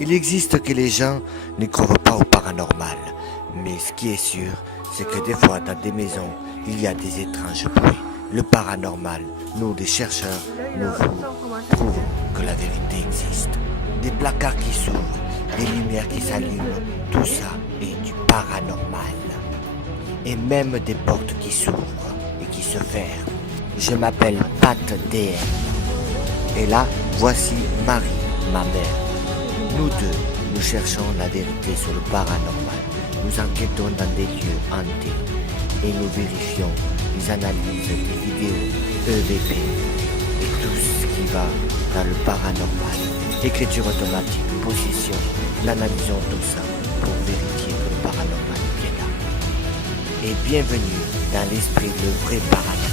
Il existe que les gens ne croient pas au paranormal, mais ce qui est sûr, c'est que des fois dans des maisons, il y a des étranges bruits. Le paranormal, nous les chercheurs, nous vous prouvons que la vérité existe. Des placards qui s'ouvrent, des lumières qui s'allument, tout ça est du paranormal. Et même des portes qui s'ouvrent et qui se ferment. Je m'appelle Pat DM. Et là, voici Marie, ma mère. Nous deux, nous cherchons la vérité sur le paranormal. Nous enquêtons dans des lieux hantés et nous vérifions les analyses des vidéos EVP et tout ce qui va dans le paranormal. Écriture automatique, possession, nous analysons tout ça pour vérifier que le paranormal est bien là. Et bienvenue dans l'esprit le vrai paranormal.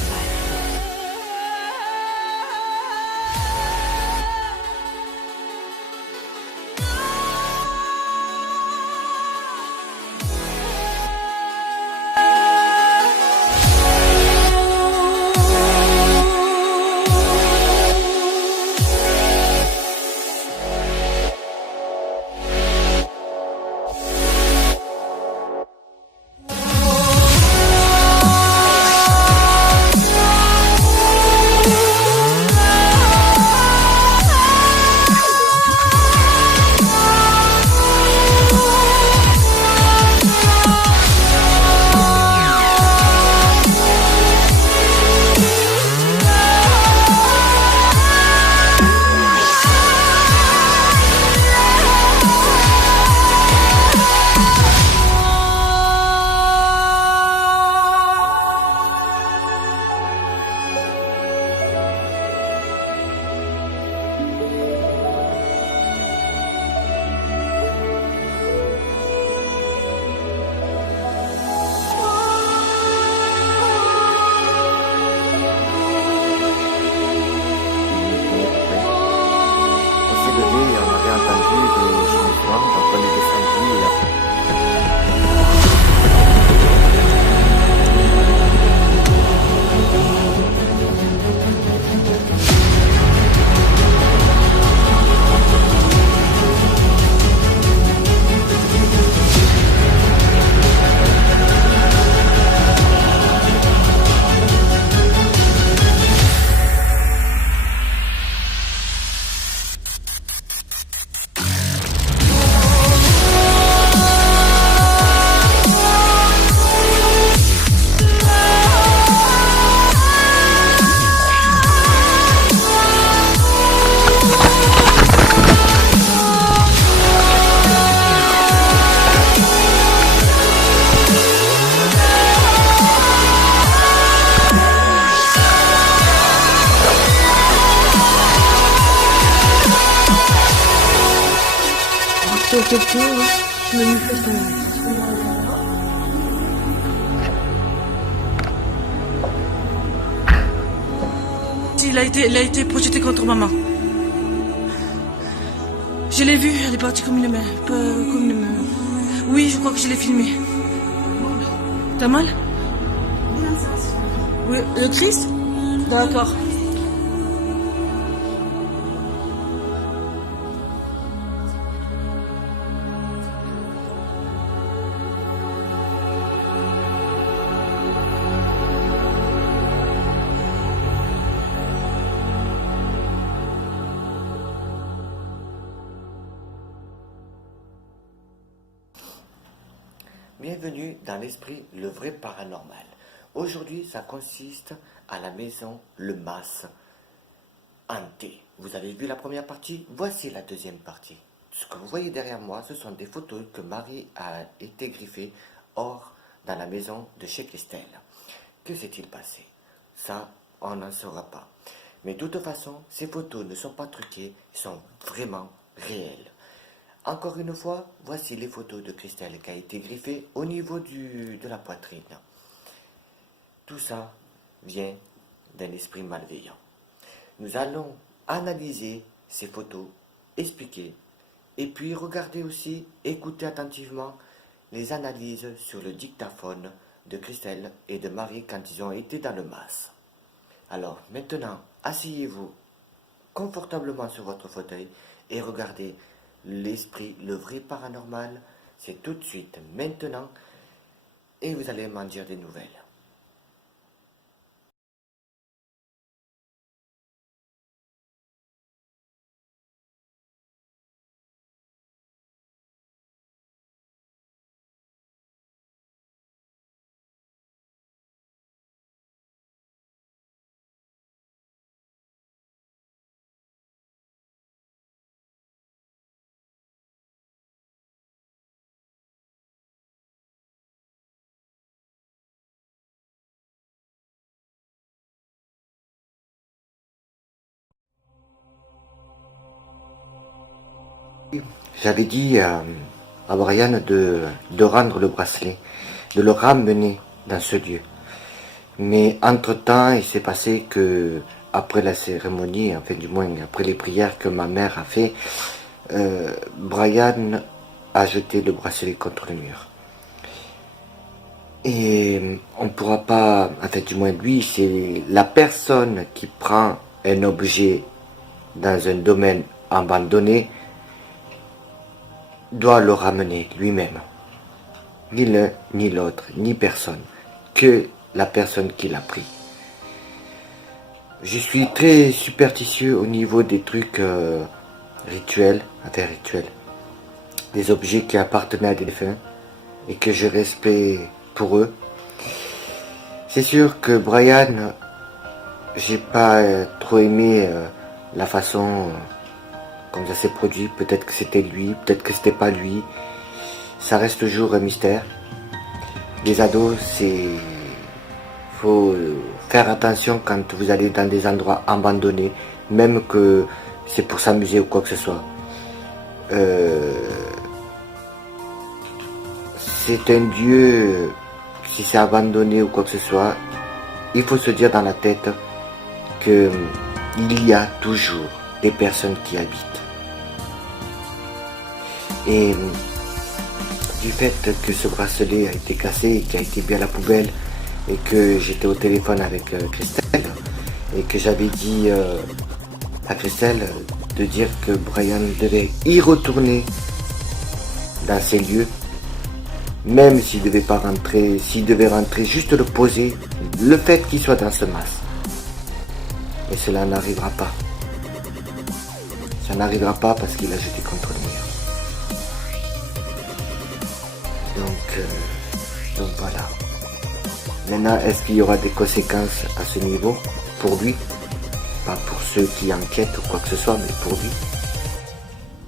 Je manifeste il a été projeté contre maman. Je l'ai vu, elle est partie comme une mère. Oui, je crois que je l'ai filmé. T'as mal? Oui, le Christ? D'accord. Bienvenue dans l'esprit le vrai paranormal. Aujourd'hui, ça consiste à la maison Le Mas hantée. Vous avez vu la première partie? Voici la deuxième partie. Ce que vous voyez derrière moi, ce sont des photos que Marie a été griffées hors dans la maison de chez Christelle. Que s'est-il passé? Ça, on n'en saura pas. Mais de toute façon, ces photos ne sont pas truquées, sont vraiment réelles. Encore une fois, voici les photos de Christelle qui a été griffée au niveau de la poitrine. Tout ça vient d'un esprit malveillant. Nous allons analyser ces photos, expliquer, et puis regarder aussi, écouter attentivement les analyses sur le dictaphone de Christelle et de Marie quand ils ont été dans le mas. Alors maintenant, asseyez-vous confortablement sur votre fauteuil et regardez l'esprit, le vrai paranormal. C'est tout de suite, maintenant, et vous allez m'en dire des nouvelles. J'avais dit à Brian de rendre le bracelet, de le ramener dans ce lieu. Mais entre-temps, il s'est passé que, après la cérémonie, enfin du moins après les prières que ma mère a fait, Brian a jeté le bracelet contre le mur. Et on ne pourra pas, enfin du moins lui, c'est la personne qui prend un objet dans un domaine abandonné, doit le ramener lui-même. Ni l'un, ni l'autre, ni personne. Que la personne qui l'a pris. Je suis très superstitieux au niveau des trucs rituels, interrituels. Des objets qui appartenaient à des défunts et que je respecte pour eux. C'est sûr que Brian, j'ai pas trop aimé la façon comme ça s'est produit. Peut-être que c'était lui, peut-être que c'était pas lui. Ça reste toujours un mystère. Les ados, faut faire attention quand vous allez dans des endroits abandonnés, même que c'est pour s'amuser ou quoi que ce soit. C'est un lieu, si c'est abandonné ou quoi que ce soit, il faut se dire dans la tête que il y a toujours des personnes qui habitent. Et du fait que ce bracelet a été cassé et qu'il a été mis à la poubelle et que j'étais au téléphone avec Christelle et que j'avais dit à Christelle de dire que Brian devait y retourner dans ces lieux, même s'il devait pas rentrer, s'il devait rentrer, juste le poser, le fait qu'il soit dans ce mas. Et cela n'arrivera pas. Ça n'arrivera pas parce qu'il a jeté contre le mur. Donc voilà. Maintenant, est-ce qu'il y aura des conséquences à ce niveau pour lui? Pas pour ceux qui enquêtent ou quoi que ce soit, mais pour lui.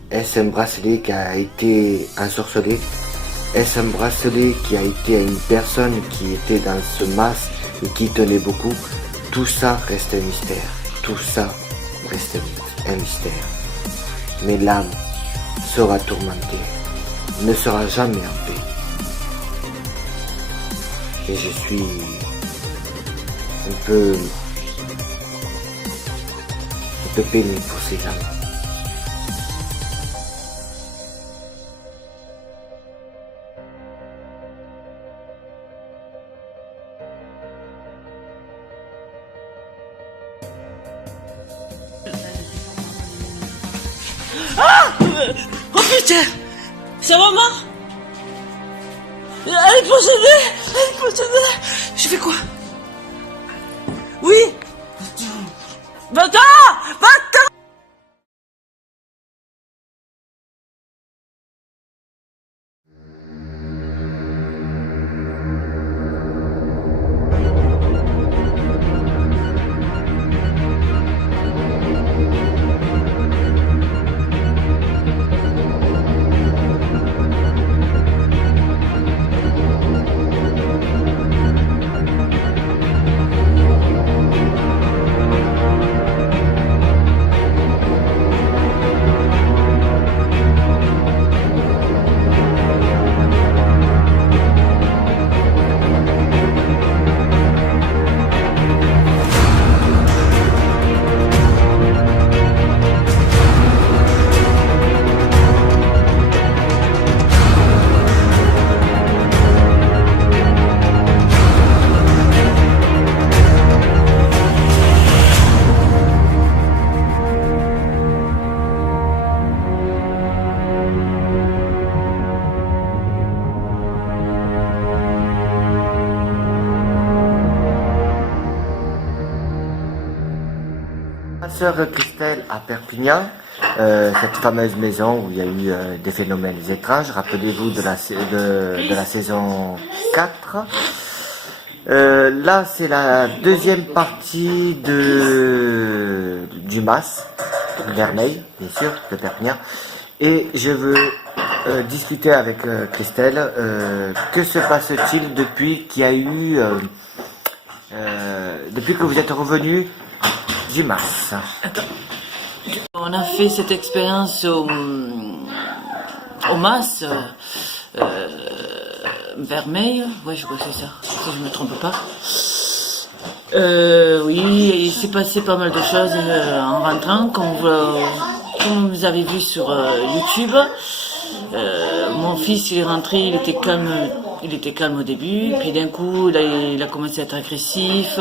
Est-ce un bracelet qui a été ensorcelé? Est-ce un bracelet qui a été à une personne qui était dans ce mas et qui tenait beaucoup? Tout ça reste un mystère. Tout ça reste un mystère. Mais l'âme sera tourmentée, ne sera jamais en paix. Et je suis un peu peiné pour ces âmes. Oh putain! Ça va, maman? Elle est possédée! Elle est possédée! Je fais quoi? Oui! Va-t'en! Va-t'en! Ma sœur Christelle à Perpignan, cette fameuse maison où il y a eu des phénomènes étranges, rappelez-vous de la saison 4. Là, c'est la deuxième partie du MAS, Vermeil, bien sûr, de Perpignan. Et je veux discuter avec Christelle, que se passe-t-il depuis qu'il y a eu, depuis que vous êtes revenu du MAS? On a fait cette expérience au MAS, Vermeil, ouais, je crois que c'est ça, si je me trompe pas. Oui, il s'est passé pas mal de choses en rentrant, comme vous avez vu sur YouTube. Mon fils, il est rentré, il était calme au début, puis d'un coup, là, il a commencé à être agressif,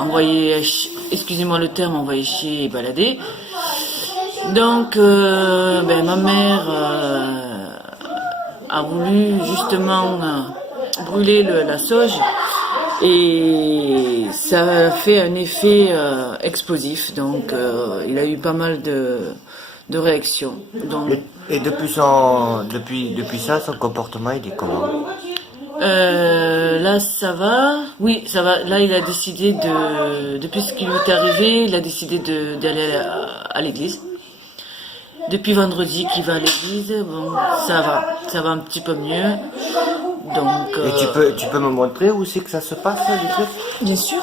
envoyer, excusez-moi le terme, envoyer chier et balader. Donc, ma mère a voulu justement brûler la sauge et ça a fait un effet explosif. Donc, il a eu pas mal de réactions. Donc, et depuis ça, son comportement, il est comment? Là, ça va. Oui, ça va. Là, il a décidé depuis ce qui lui est arrivé, il a décidé d'aller à l'église. Depuis vendredi qu'il va à l'église, bon, ça va un petit peu mieux. Donc. Et tu peux me montrer où c'est que ça se passe, les trucs? Bien sûr.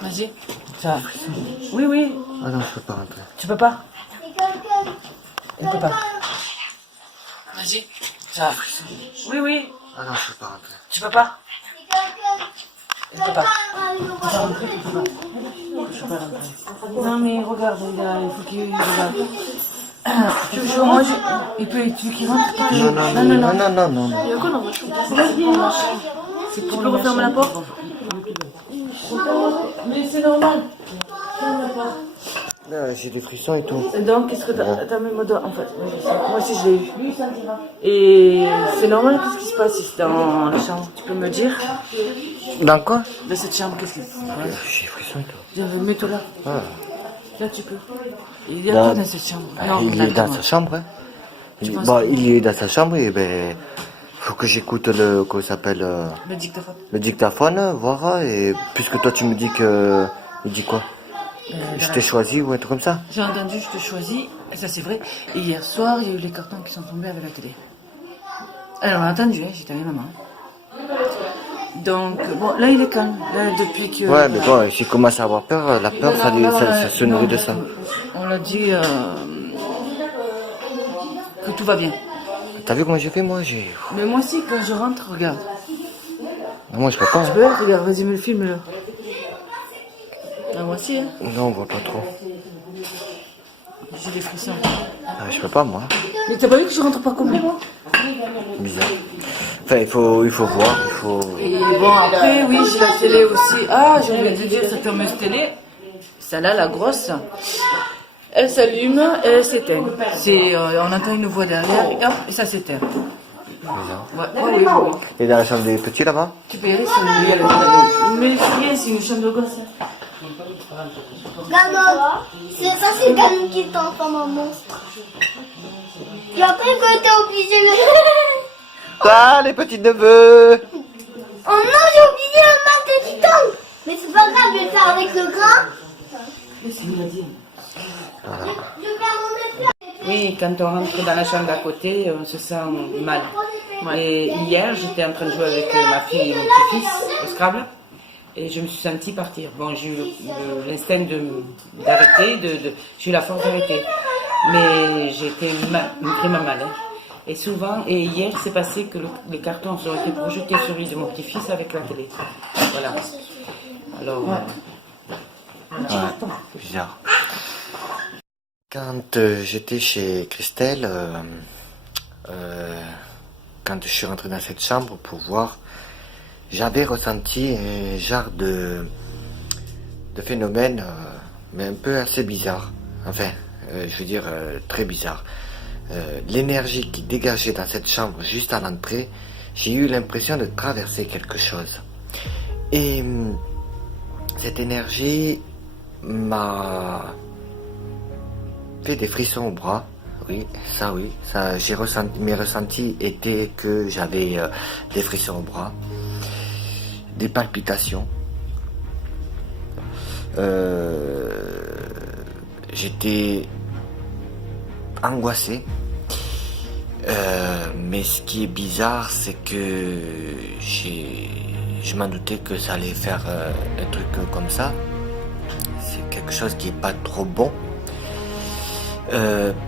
Vas-y. Ça va. Oui, oui. Ah non, je peux pas rentrer. Tu peux pas? On peut pas. Vas-y. Ça va. Oui, oui. Ah non, je peux pas rentrer. Tu peux pas? Je peux pas. Non mais regarde, il faut qu'il regarde. Tu veux moi tu veux qu'il rentre? Non. Il y a quoi dans votre chambre? Tu peux refermer la porte? Mais c'est normal. J'ai des frissons et tout. Donc qu'est-ce que t'as même doigt en fait? Oui, je sais. Moi aussi je l'ai eu. Et c'est normal, qu'est-ce qui se passe ici dans la chambre? Tu peux me dire? Dans quoi? Dans cette chambre, qu'est-ce qui se passe? J'ai des frissons et tout. Mets-toi là. Ah. Là tu peux. Il y a quoi dans cette chambre? Non, Il est dans sa chambre. Hein. Il est dans sa chambre et faut que j'écoute comment ça s'appelle Le dictaphone. le dictaphone, voir. Et puisque toi tu me dis que il dit quoi? Je t'ai choisi ou un truc comme ça? J'ai entendu, je te choisis, et ça c'est vrai. Et hier soir, il y a eu les cartons qui sont tombés avec la télé. Alors on a entendu, hein, j'étais avec maman. Donc, bon, là il est calme. Là, depuis que. Ouais, mais bon, s'il commence à avoir peur, la peur, ça se nourrit de ça. On l'a dit que tout va bien. T'as vu comment j'ai fait, moi? Mais moi aussi, quand je rentre, regarde. Moi, je peux pas. Tu peux, regarde, vas-y, mets le film là. Ah, moi aussi, hein. Non, on voit pas trop. J'ai des frissons. Ah, je peux pas, moi. Mais t'as pas vu que je rentre pas complet, moi? Bizarre. Enfin, il faut voir, Et bon, après, oui, j'ai la télé aussi. Ah, j'ai oublié de dire, cette fameuse télé, celle-là, la grosse, elle s'allume et elle s'éteint. On entend une voix derrière, et hop, et ça s'éteint. Bizarre. Ouais, oui. Et dans la chambre des petits, là-bas? Tu peux y aller, mais c'est une chambre de gosse. Ganon, c'est Ganon qui t'entend un monstre. Et après que t'es obligé de... Ah, les petits neveux! Oh non, j'ai oublié le masque de titan. Mais c'est pas grave, je vais le faire avec le grain. Qu'est-ce qu'il a dit? Je vais faire mon effet. Oui, quand on rentre dans la chambre d'à côté, on se sent mal. Et hier, j'étais en train de jouer avec ma fille et mon petit-fils au Scrabble. Et je me suis sentie partir. Bon, j'ai eu l'instinct d'arrêter, j'ai eu la force d'arrêter. Mais j'ai été vraiment mal. Hein. Et souvent, et hier, c'est passé que les cartons ont été projetés sur lui de mon petit-fils avec la télé. Voilà. Alors, Bizarre. Quand j'étais chez Christelle, quand je suis rentré dans cette chambre pour voir, j'avais ressenti un genre de phénomène, mais un peu assez bizarre. Enfin, je veux dire très bizarre. L'énergie qui dégageait dans cette chambre juste à l'entrée, j'ai eu l'impression de traverser quelque chose. Et cette énergie m'a fait des frissons au bras. Oui, ça j'ai ressenti, mes ressentis étaient que j'avais des frissons au bras, des palpitations. J'étais angoissé. Mais ce qui est bizarre, c'est que je m'en doutais que ça allait faire un truc comme ça. C'est quelque chose qui est pas trop bon.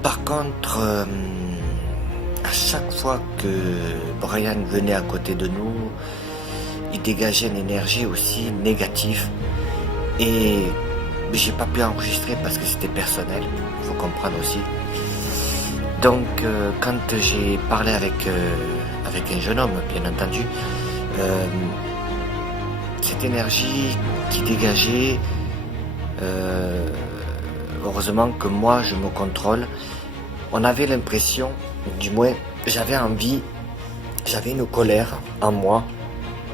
Par contre, à chaque fois que Brian venait à côté de nous, il dégageait une énergie aussi négative. Et j'ai pas pu enregistrer parce que c'était personnel, il faut comprendre aussi. Donc quand j'ai parlé avec un jeune homme, bien entendu, cette énergie qui dégageait, heureusement que moi je me contrôle, on avait l'impression, du moins j'avais envie, j'avais une colère en moi,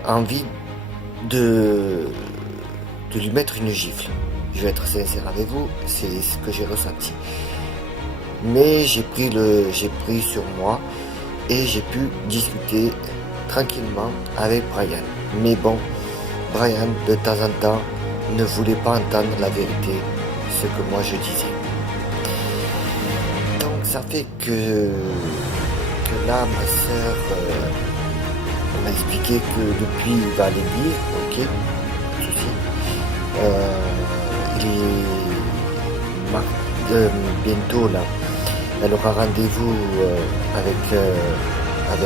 envie de lui mettre une gifle. Je vais être sincère avec vous, c'est ce que j'ai ressenti. Mais j'ai pris sur moi et j'ai pu discuter tranquillement avec Brian. Mais bon, Brian, de temps en temps, ne voulait pas entendre la vérité, ce que moi je disais. Donc ça fait que là, ma soeur m'a expliqué que depuis il va aller lire, ok, pas de souci. Il est bientôt là. Elle aura rendez-vous avec un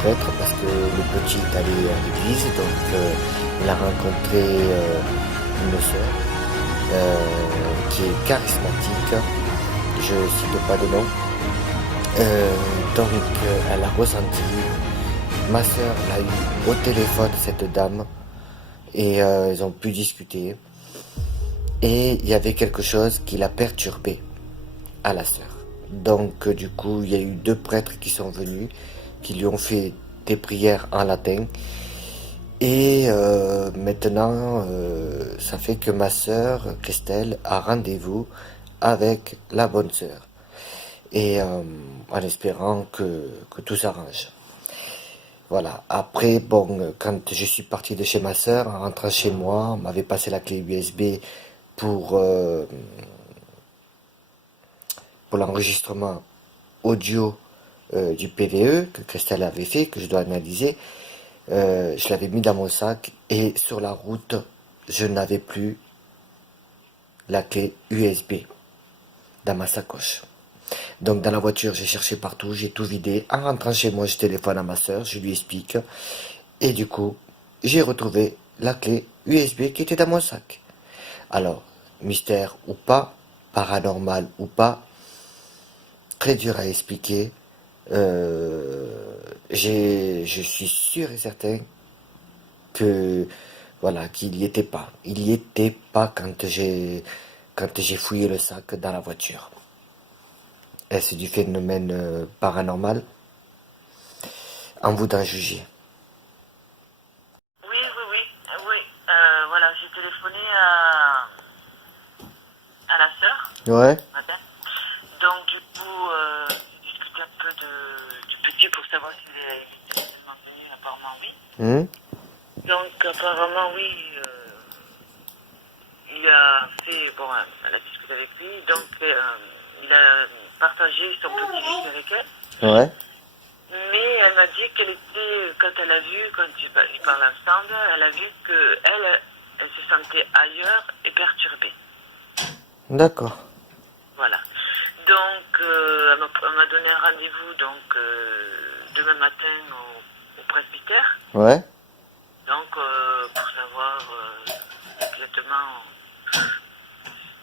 prêtre parce que le petit est allé à l'église, donc il a rencontré une sœur qui est charismatique, je ne cite pas de nom. Donc elle a ressenti, ma sœur l'a eu au téléphone, cette dame, et ils ont pu discuter. Et il y avait quelque chose qui l'a perturbé à la sœur. Donc du coup, il y a eu 2 prêtres qui sont venus, qui lui ont fait des prières en latin. Et maintenant, ça fait que ma sœur, Christelle, a rendez-vous avec la bonne sœur. Et en espérant que tout s'arrange. Voilà. Après, bon, quand je suis parti de chez ma sœur, en rentrant chez moi, on m'avait passé la clé USB pour l'enregistrement audio du PVE que Christelle avait fait, que je dois analyser. Je l'avais mis dans mon sac et sur la route, je n'avais plus la clé USB dans ma sacoche. Donc dans la voiture, j'ai cherché partout, j'ai tout vidé. En rentrant chez moi, je téléphone à ma soeur, je lui explique. Et du coup, j'ai retrouvé la clé USB qui était dans mon sac. Alors, mystère ou pas, paranormal ou pas, très dur à expliquer. Je suis sûr et certain que voilà, qu'il n'y était pas. Il n'y était pas quand j'ai fouillé le sac dans la voiture. Est-ce du phénomène paranormal? En vous d'en juger. Oui. Voilà, j'ai téléphoné à la sœur. Ouais. Matin. Donc du coup, j'ai discuté un peu du petit pour savoir s'il est venu. Apparemment oui. Donc apparemment oui. Il a fait, bon, elle a discuté avec lui, donc il a partagé son petit livre avec elle. Ouais. Mais elle m'a dit qu'elle était, quand elle a vu, quand ils parlent ensemble, elle a vu qu'elle se sentait ailleurs et perturbée. D'accord. Voilà. Donc, elle m'a donné un rendez-vous donc demain matin au presbytère. Ouais. Donc, pour savoir exactement ce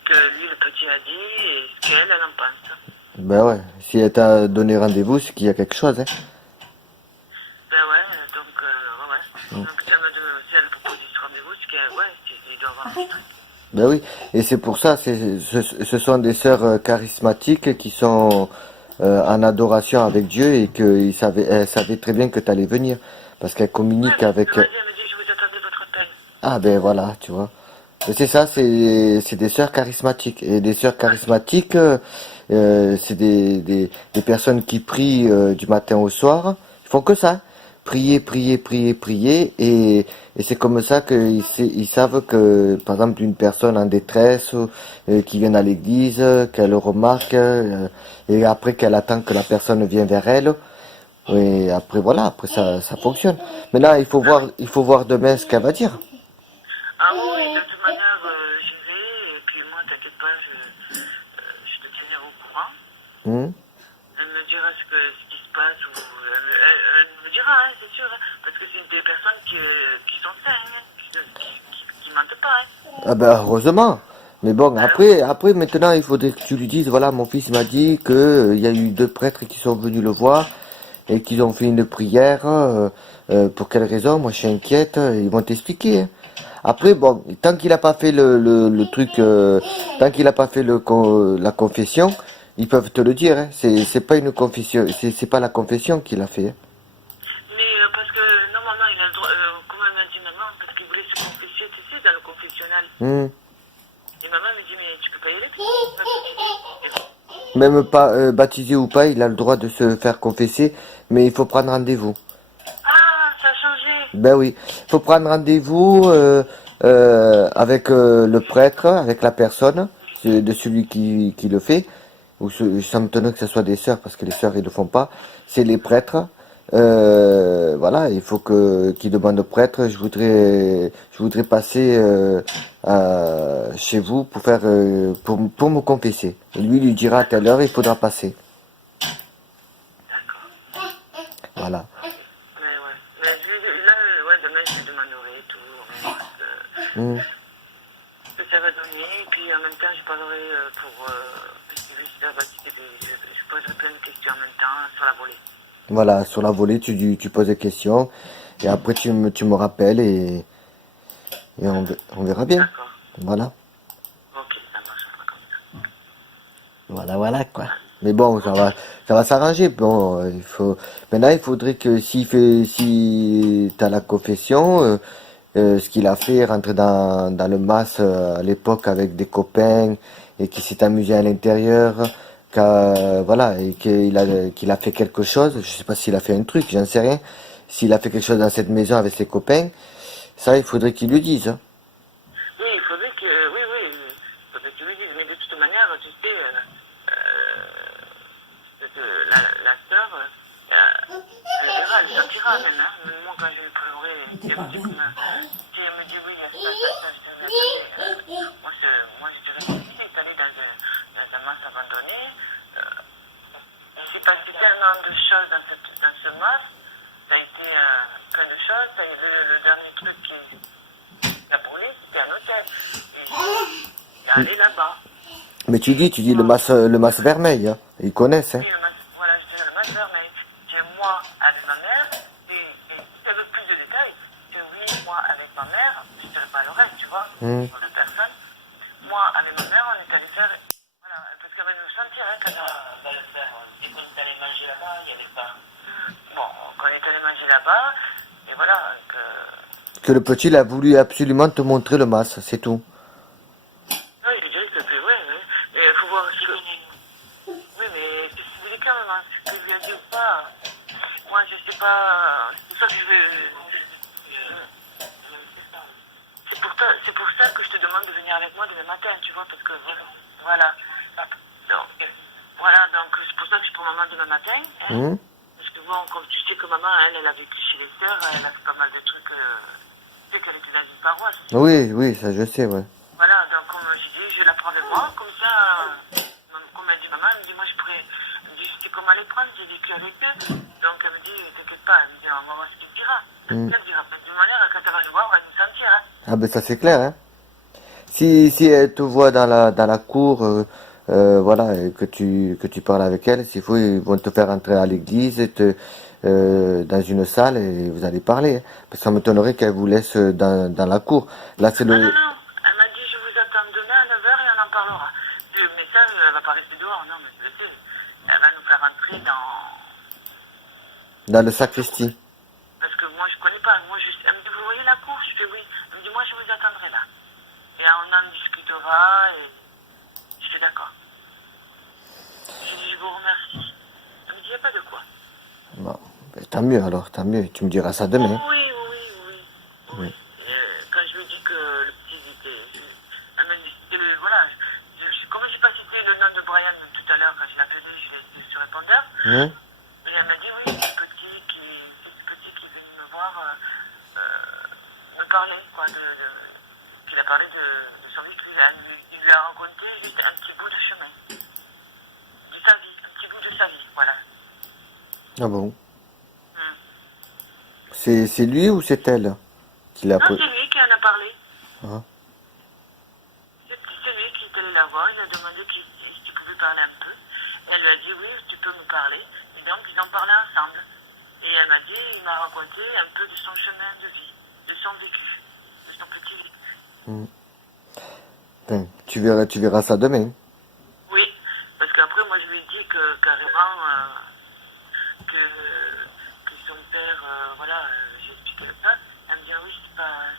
que lui, le petit, a dit et ce qu'elle en pense. Ben ouais, si elle t'a donné rendez-vous, c'est qu'il y a quelque chose, hein. Ben ouais, donc, ouais. Donc, si elle propose ce rendez-vous, c'est qu'il doit avoir un truc. Ben oui, et c'est pour ça, ce sont des sœurs charismatiques qui sont en adoration avec Dieu et elles savaient très bien que tu allais venir, parce qu'elles communiquent avec... Elle m'a dit, je vous attendais votre appel. Ah ben voilà, tu vois. Mais c'est ça, c'est des sœurs charismatiques. Et des sœurs charismatiques, c'est des personnes qui prient du matin au soir. Ils font que ça. Prier, prier, prier, prier. Et c'est comme ça ils savent que, par exemple, une personne en détresse qui vient à l'église, qu'elle remarque, et après qu'elle attend que la personne vienne vers elle. Et après, voilà, après ça fonctionne. Maintenant, il faut voir demain ce qu'elle va dire. Ah oui, de toute manière, j'y vais, et puis moi, t'inquiète pas, je te tiendrai au courant. Hmm. Elle me dira ce qui se passe, ou elle me dira, hein, c'est sûr, hein, parce que c'est des personnes qui sont saines, hein, qui mentent pas. Hein. Ah ben heureusement. Mais bon, après maintenant, il faudrait que tu lui dises, voilà, mon fils m'a dit que il y a eu 2 prêtres qui sont venus le voir et qu'ils ont fait une prière. Pour quelle raison? Moi, je suis inquiète. Ils vont t'expliquer. Hein. Après, bon, tant qu'il a pas fait le truc, tant qu'il a pas fait la confession, ils peuvent te le dire. Hein. C'est pas une confession, c'est pas la confession qu'il a fait. Hein. Mais parce que normalement, il a le droit, comme elle m'a dit maman, parce qu'il voulait se confesser, tu sais, dans le confessionnal. Hmm. Et maman me dit, mais tu peux pas y aller. Même pas baptisé ou pas, il a le droit de se faire confesser, mais il faut prendre rendez-vous. Ah, ça a changé. Ben oui, il faut prendre rendez-vous avec le prêtre, avec la personne, de celui qui le fait. Ou ça m'étonnerait que ce soit des sœurs, parce que les sœurs ils le font pas. C'est les prêtres. Voilà, il faut qu'ils demandent au prêtre. Je voudrais passer chez vous pour faire pour me confesser. Et lui dira à telle heure il faudra passer. Voilà. Mais ouais. Mais là, ouais, demain, je te demanderai et tout. On verra ce que ça va donner. Et puis en même temps, je parlerai je poserai plein de questions en même temps sur la volée. Voilà, sur la volée, tu poses des questions. Et après, tu me rappelles et on verra bien. D'accord. Voilà. Ok, ça marche, on fera comme ça. Voilà, quoi. Mais bon, ça va s'arranger. Bon, maintenant, il faudrait que si t'as la confession, ce qu'il a fait, rentrer dans le mas à l'époque avec des copains et qui s'est amusé à l'intérieur, voilà, et qu'il a fait quelque chose. Je sais pas s'il a fait un truc, j'en sais rien. S'il a fait quelque chose dans cette maison avec ses copains, ça, il faudrait qu'il le dise. Hein. Oui, il faudrait que tu me dises. Mais de toute manière, tu sais, la sœur, elle verra, elle sentira même. Hein. Même moi, quand je lui parlerai, si elle me dit oui, il y a ça, moi, je dirais que si tu es allé dans un mas abandonné, il s'est passé tellement de choses dans ce mas, ça a été plein de choses. Ça a eu le dernier truc qui a brûlé, c'était un hôtel. Et aller là-bas. Mais tu dis le mas vermeil, hein. Ils connaissent, hein. Oui, voilà, je dirais le mas vermeil. C'est moi avec ma mère, et si tu veux plus de détails, c'est oui, moi avec ma mère, je dirais pas le reste, tu vois, pour deux personnes. Moi avec ma mère, on est allé faire, voilà, parce qu'elle va nous sentir, hein, quand on va le faire. Et quand on est allé manger là-bas, il n'y avait pas. Bon, quand on est allé manger là-bas, et voilà, Que le petit, il a voulu absolument te montrer le mas, c'est tout. oui, je dirais que c'est vrai, hein. Mais il faut voir ce que... Oui, mais c'est délicat, maman, ce que je lui ai dit ou pas. Moi, je sais pas... C'est ça que je veux... C'est pour ça que je te demande de venir avec moi demain matin, tu vois, parce que voilà. Donc, c'est pour ça que je prends maman demain matin. Hein. Parce que bon, comme tu sais que maman, elle a vécu chez les sœurs, elle a fait pas mal de trucs. Tu sais qu'elle était dans une paroisse. Oui, ça je sais, ouais. Voilà, donc comme je dis, je la prends avec moi, comme ça, comme elle dit maman, elle me dit moi je pourrais, elle me dit je sais comment les prendre, j'ai vécu avec eux, donc elle me dit t'inquiète pas, elle me dit maman ce qu'il dira, elle dira, de toute manière quand elle va nous voir, on va nous sentir, hein. Ah ben ça c'est clair, hein. Si elle te voit dans la cour, voilà, et que tu parles avec elle, s'il faut, ils vont te faire entrer à l'église, dans une salle et vous allez parler. Hein. Parce que ça m'étonnerait qu'elle vous laisse dans la cour. Là c'est Non, elle m'a dit je vous attends pas rester dehors, non, mais je le sais. Elle va nous faire rentrer Dans le sacristie. Parce que moi, je connais pas. Moi, elle me dit, vous voyez la cour? Je fais oui. Elle me dit, moi, je vous attendrai là. Et on en discutera et je suis d'accord. Je dis, je vous remercie. Elle me dit, il n'y a pas de quoi. Bon, ben, tant mieux alors, tant mieux. Tu me diras ça demain. Oui, oui, oui. Oui. Quand je lui dis que le petit était... Elle m'a dit, voilà, comme je n'ai pas cité le nom de Brian tout à l'heure, quand je l'appelais, je l'ai dit sur répondeur. Hein? Et elle m'a dit, oui, c'est le petit qui est venu me voir, me parler, quoi, qu'il a parlé de son vie, il lui a raconté juste un petit bout de chemin. De sa vie, un petit bout de sa vie, voilà. Ah bon? C'est lui ou c'est elle qui l'a... Non, c'est lui qui en a parlé. Ah. C'est lui qui est allé la voir, il a demandé s'il pouvait parler un peu. Et elle lui a dit, oui, tu peux me parler. Et donc, ils ont parlé ensemble. Et elle m'a dit, il m'a raconté un peu de son chemin de vie, de son vécu, de son petit vécu. Ben, tu verras ça demain. Oui, parce qu'après, moi, je lui ai dit que carrément, que son père, voilà, j'ai expliqué le cas. Elle me dit, ah oui, c'est pas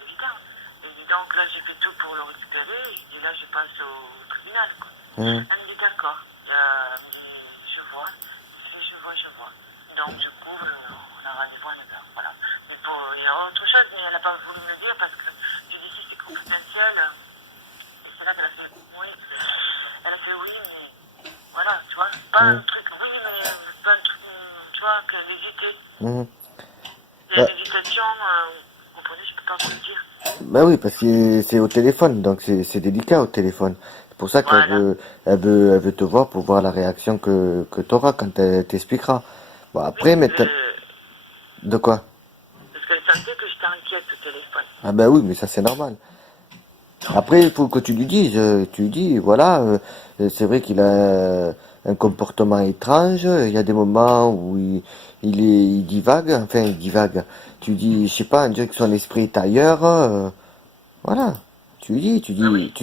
évident. Et donc, là, j'ai fait tout pour le récupérer. Je dis, là, je passe au tribunal, quoi. Elle me dit, d'accord. Elle me dit, je vois. Je vois. Donc, du coup, on a rendez-vous à 9h, voilà. Mais il y a autre chose, mais elle n'a pas voulu me le dire parce que j'ai dit, si c'est confidentiel, et c'est là qu'elle a fait, oui. Elle a fait oui, mais voilà, tu vois, pas un truc, oui, mais pas un truc, tu vois, qu'elle hésitait. Il y a une hésitation, vous comprenez, je peux pas vous le dire. Ben oui, parce que c'est au téléphone, donc c'est délicat au téléphone. C'est pour ça qu'elle veut te voir pour voir la réaction que tu auras quand elle t'expliquera. Bon, après, maintenant... De quoi? Parce qu'elle sentait que j'étais inquiète au téléphone. Ah ben oui, mais ça c'est normal. Après, il faut que tu lui dises, voilà, c'est vrai qu'il a un comportement étrange, il y a des moments où il divague, tu dis, je sais pas, on dirait que son esprit est ailleurs, voilà. Tu lui dis, tu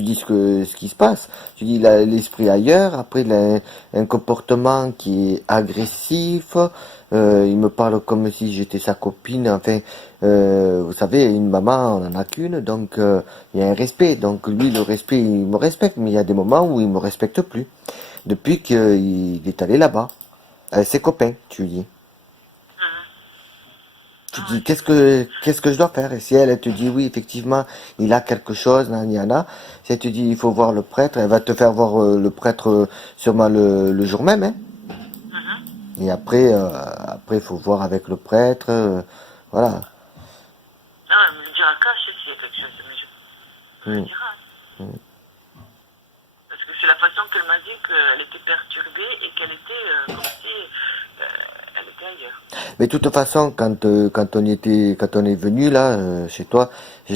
dis ce qui se passe. Tu dis, il a l'esprit ailleurs, après il a un comportement qui est agressif, il me parle comme si j'étais sa copine, enfin, vous savez, une maman, on en a qu'une, donc il y a un respect. Donc lui, le respect, il me respecte, mais il y a des moments où il me respecte plus. Depuis qu'il est allé là-bas, avec ses copains, tu lui dis. Tu dis, qu'est-ce que je dois faire? Et si elle te dit, oui, effectivement, il a quelque chose, il y en a. Si elle te dit, il faut voir le prêtre, elle va te faire voir le prêtre sûrement le jour même, hein. Et après, il faut voir avec le prêtre, voilà. Non, elle me le dira quand je sais s'il y a quelque chose, mais je le dira. Parce que c'est la façon qu'elle m'a dit qu'elle était perturbée et qu'elle était comme si elle était ailleurs. Mais de toute façon, quand on est venu là chez toi, je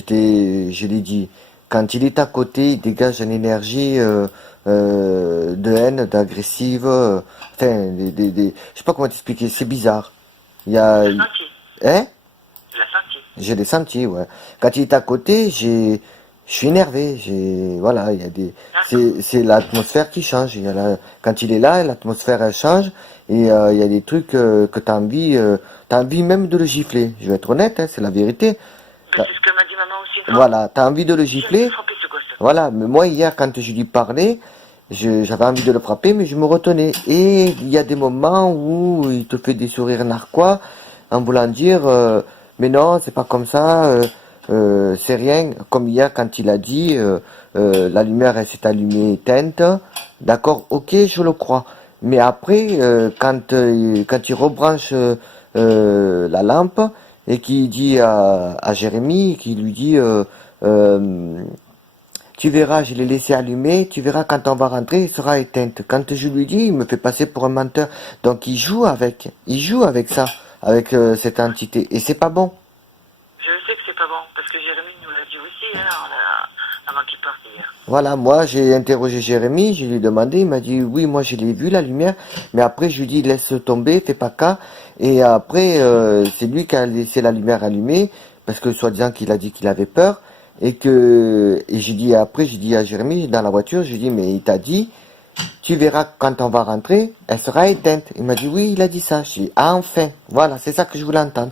l'ai dit, quand il est à côté, il dégage une énergie de haine, d'agressive, enfin, je sais pas comment t'expliquer, c'est bizarre. Il y a, Tu l'as senti? hein? Tu l'as senti? Je l'ai senti, ouais. Quand il est à côté, je suis énervé, voilà, il y a c'est l'atmosphère qui change. Quand il est là, l'atmosphère elle change, et il y a des trucs que t'as envie même de le gifler. Je vais être honnête, hein, c'est la vérité. Mais c'est ce que m'a dit maman aussi. Voilà, t'as envie de le gifler. Frapper ce gosse. Voilà, mais moi hier quand je lui parlais, j'avais envie de le frapper, mais je me retenais. Et il y a des moments où il te fait des sourires narquois, en voulant dire, mais non, c'est pas comme ça, c'est rien. Comme hier quand il a dit, la lumière elle s'est allumée éteinte, d'accord, ok, je le crois. Mais après, quand il rebranche la lampe et qu'il dit à Jérémie, qui lui dit, tu verras, je l'ai laissé allumer, tu verras quand on va rentrer, il sera éteinte. Quand je lui dis, il me fait passer pour un menteur. Donc il joue avec ça, avec cette entité. Et c'est pas bon. Je sais que c'est pas bon, parce que Jérémy nous l'a dit aussi, hein, avant qu'il parte hier. Voilà, moi j'ai interrogé Jérémy, je lui ai demandé, il m'a dit oui, moi je l'ai vu la lumière, mais après je lui dis laisse tomber, fais pas cas, et après c'est lui qui a laissé la lumière allumée, parce que soi-disant qu'il a dit qu'il avait peur, et j'ai dit à Jérémy dans la voiture, j'ai dit mais il t'a dit tu verras quand on va rentrer, elle sera éteinte. Il m'a dit oui, il a dit ça. J'ai dit ah enfin, voilà, c'est ça que je voulais entendre.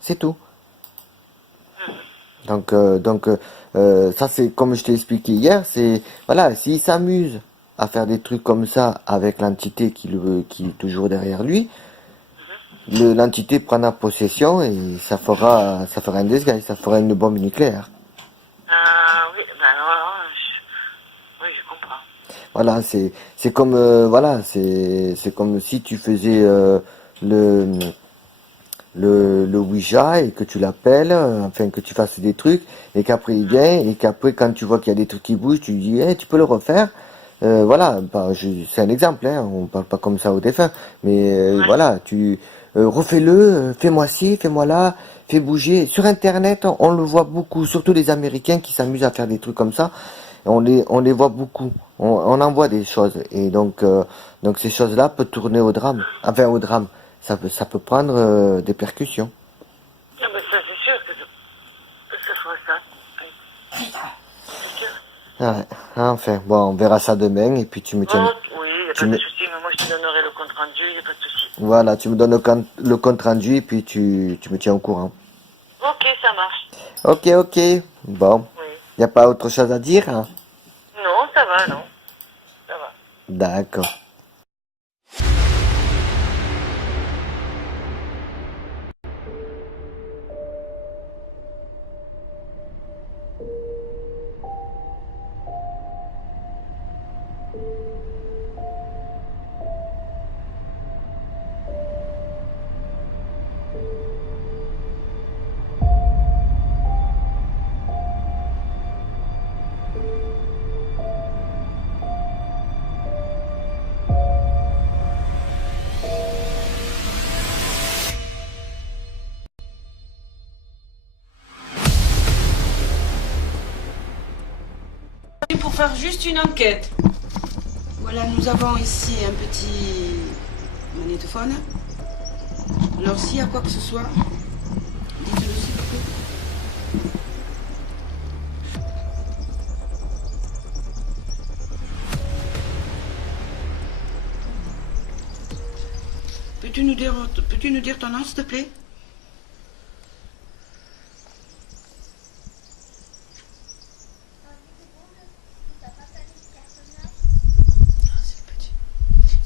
C'est tout. Donc, ça c'est comme je t'ai expliqué hier, c'est voilà, s'il s'amuse à faire des trucs comme ça avec l'entité qui est toujours derrière lui, l'entité prendra possession et ça fera un désastre, ça fera une bombe nucléaire. Oui, ben alors, oui, je comprends. Voilà, c'est comme voilà, c'est comme si tu faisais le Ouija et que tu l'appelles, enfin que tu fasses des trucs et qu'après il vient et qu'après quand tu vois qu'il y a des trucs qui bougent, tu lui dis hey, tu peux le refaire. Voilà, bah, c'est un exemple, hein, on parle pas comme ça au défunt, mais voilà, tu refais-le, fais-moi ci, fais-moi là, fais bouger. Sur Internet, on le voit beaucoup, surtout les Américains qui s'amusent à faire des trucs comme ça. On les voit beaucoup. On en voit des choses et donc ces choses-là peuvent tourner au drame. Enfin au drame, ça peut prendre des percussions. Ah ben ça, c'est sûr que ça fera ça. Oui. C'est sûr. Ouais, enfin, bon, on verra ça demain et puis tu me tiens. Oui, il n'y a tu pas me- de souci, mais moi je te donnerai le compte rendu, il n'y a pas de souci. Voilà, tu me donnes le compte rendu et puis tu me tiens au courant. Ok, ça marche. Ok. Bon, Oui. y a pas autre chose à dire, hein? Non, ça va, non. Ça va. D'accord. Pour faire juste une enquête. Voilà, nous avons ici un petit magnétophone. Alors, s'il y a quoi que ce soit, dites-le s'il vous plaît. Peux-tu nous dire ton nom, s'il te plaît?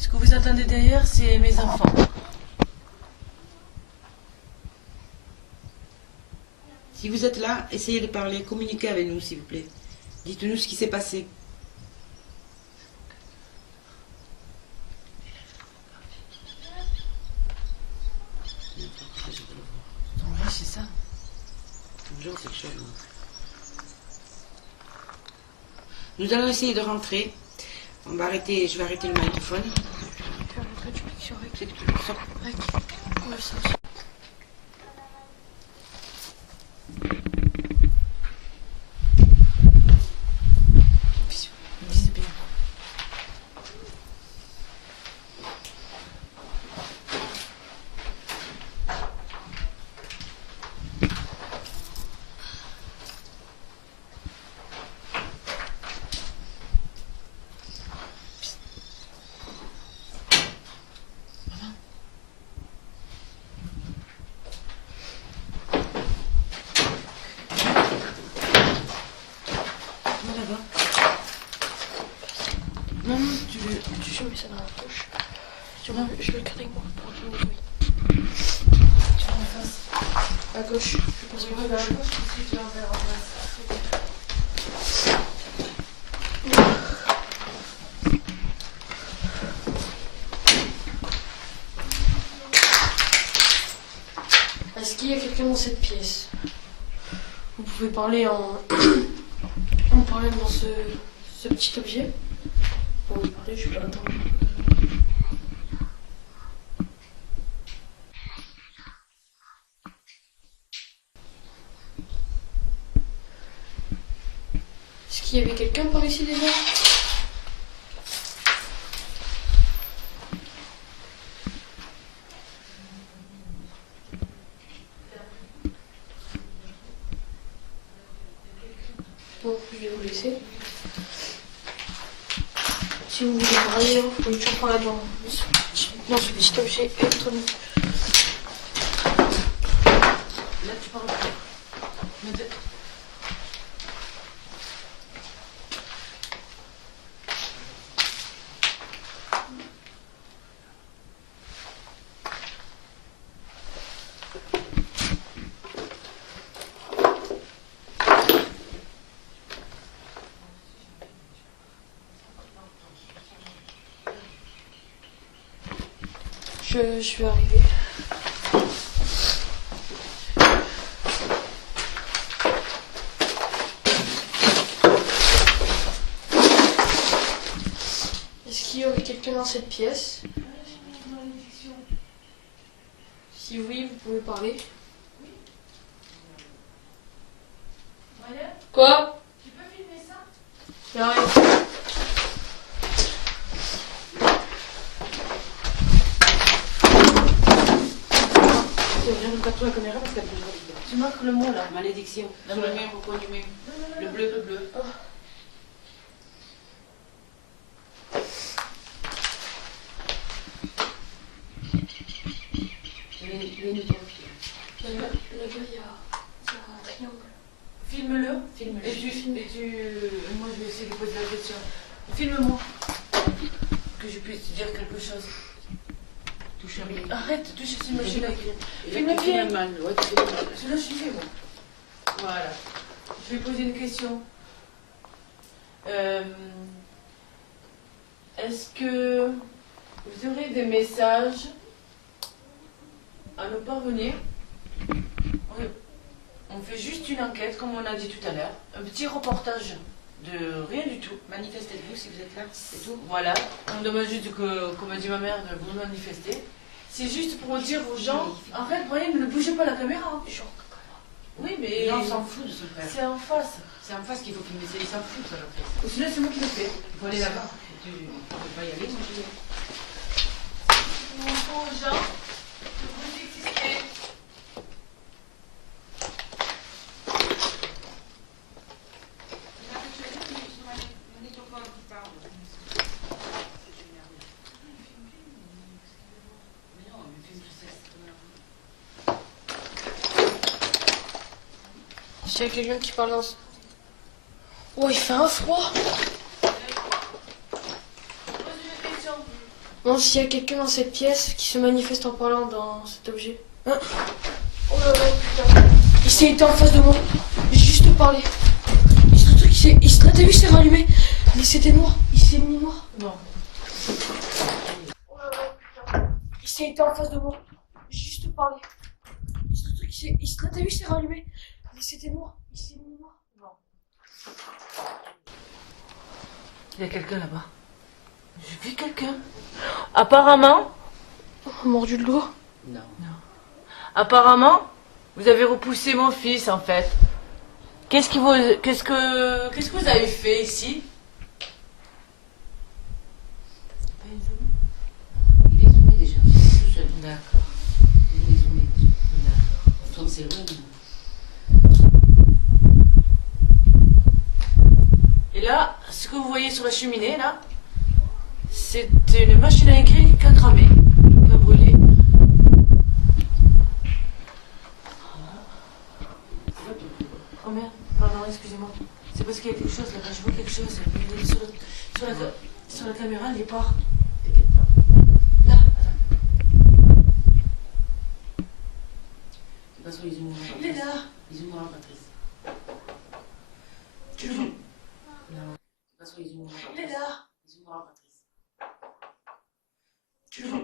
Ce que vous entendez derrière, c'est mes enfants. Si vous êtes là, essayez de parler, communiquez avec nous, s'il vous plaît. Dites-nous ce qui s'est passé. Oui, c'est ça. Bonjour, c'est chaud. Nous allons essayer de rentrer. Je vais arrêter le magnétophone. Disez bien. Non, tu mets ça dans la poche. Je le garde avec moi pour entendre le bruit. Tu vas en face. À gauche. Je pense que à gauche. Si tu vas en face. Est-ce qu'il y a quelqu'un dans cette pièce? Vous pouvez parler en parlant dans ce petit objet. Pour vous parler, je vais attendre. Est-ce qu'il y avait quelqu'un par ici déjà? Bon, je vais vous laisser. Si vous voulez brailler, vous pouvez toujours parler dans ce petit objet électronique. Là, tu parles. Je vais arriver. Est-ce qu'il y aurait quelqu'un dans cette pièce? Si oui, vous pouvez parler. Quoi? Tu peux filmer ça? J'arrive. Pas la caméra parce qu'elle bouge. Tu marques le mot là. Malédiction. Sur le même, au coin du même. Le bleu, le bleu. Oh. Là-bas, il y a un triangle. Filme-le. Filme-le. Moi je vais essayer de poser la question. Filme-moi. Que je puisse te dire quelque chose. Touche à rien. Arrête de toucher cette machine à écrire. Filme Filme bien. mal. Ouais, tu filmes mal. Cela je fais moi. Voilà. Je vais poser une question. Est-ce que vous aurez des messages à nous parvenir? On fait juste une enquête, comme on a dit tout à l'heure. Un petit reportage de rien du tout. Manifestez-vous si vous êtes là, c'est tout. Voilà. On demande juste que, comme a dit ma mère, de vous manifester. C'est juste pour dire aux gens, arrête Brian, ne bougez pas la caméra. Oui, mais Et on s'en fout de son frère. c'est en face. C'est en face qu'il faut filmer, il s'en fout, ça, la presse. Ou sinon, c'est moi qui le fais. Il faut aller là-bas. Tu peux pas y aller, moi je dis. Montrons aux gens que vous existez. S'il y a quelqu'un qui parle dans ce... Oh, il fait un froid. Bon, s'il y a quelqu'un dans cette pièce qui se manifeste en parlant dans cet objet. Hein? Oh là là, putain. Il s'est été en face de moi. J'ai juste parlé. Il se truc, t'as vu, il s'est rallumé. Mais c'était noir. Il s'est mis noir. Non. Oh là là, putain. Il s'est été en face de moi. J'ai juste parlé. Il se truc, t'as vu, il s'est rallumé. Mais c'était noir. Il s'est mis noir. Non. Il y a quelqu'un là-bas. J'ai vu quelqu'un. Apparemment. Mordu le doigt. Non. Apparemment, vous avez repoussé mon fils en fait. Qu'est-ce que vous avez fait ici? Il est zoomé déjà, tout seul. D'accord. Il est zoomé déjà. D'accord. Pourtant c'est loin. Et là, ce que vous voyez sur la cheminée là, c'est une machine à écrire qui a cramé, qui a brûlé. Oh merde, pardon, excusez-moi. C'est parce qu'il y a quelque chose là-bas, je vois quelque chose. Sur la caméra, il est pas. Là, attends. De toute façon, ils zoomeront. Il est là. Ils zoomeront, Patrice. Tu le vois? Non. De toute façon, ils zoomeront. Il est là. Ils zoomeront, Patrice. Tu le vois?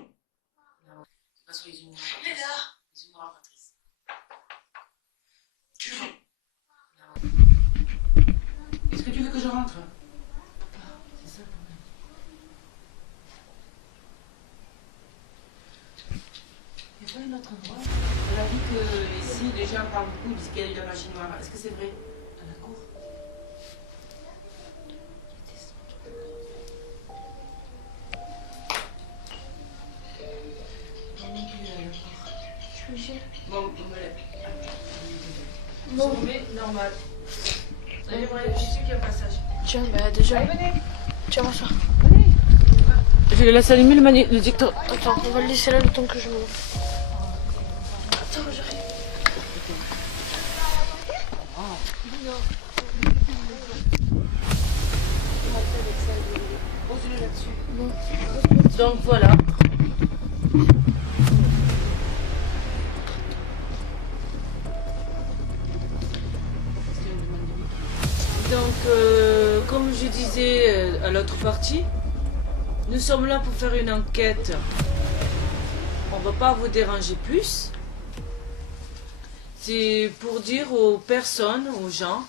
Non. De toute façon, ils zoomeront. Il est là. Ils zoomeront, Patrice. Tu le vois? Est-ce que tu veux que je rentre? C'est ça le problème. Il n'y a pas un autre endroit Elle a dit que ici, les gens parlent beaucoup, ils disent qu'il y a eu la machine noire. Est-ce que c'est vrai? dans la cour. Je suis obligée. Bon, on me lève. Non. Mais normal. Allez, Brian, je suis sûr qu'il y a un passage. Tiens, bah déjà. Allez, venez. Tiens, moi ça. Venez. Je le laisse allumer le dictateur. Attends, on va le laisser là le temps que je me... Attends, j'arrive. Donc voilà. Donc, comme je disais à l'autre partie, nous sommes là pour faire une enquête. On va pas vous déranger plus. C'est pour dire aux personnes, aux gens,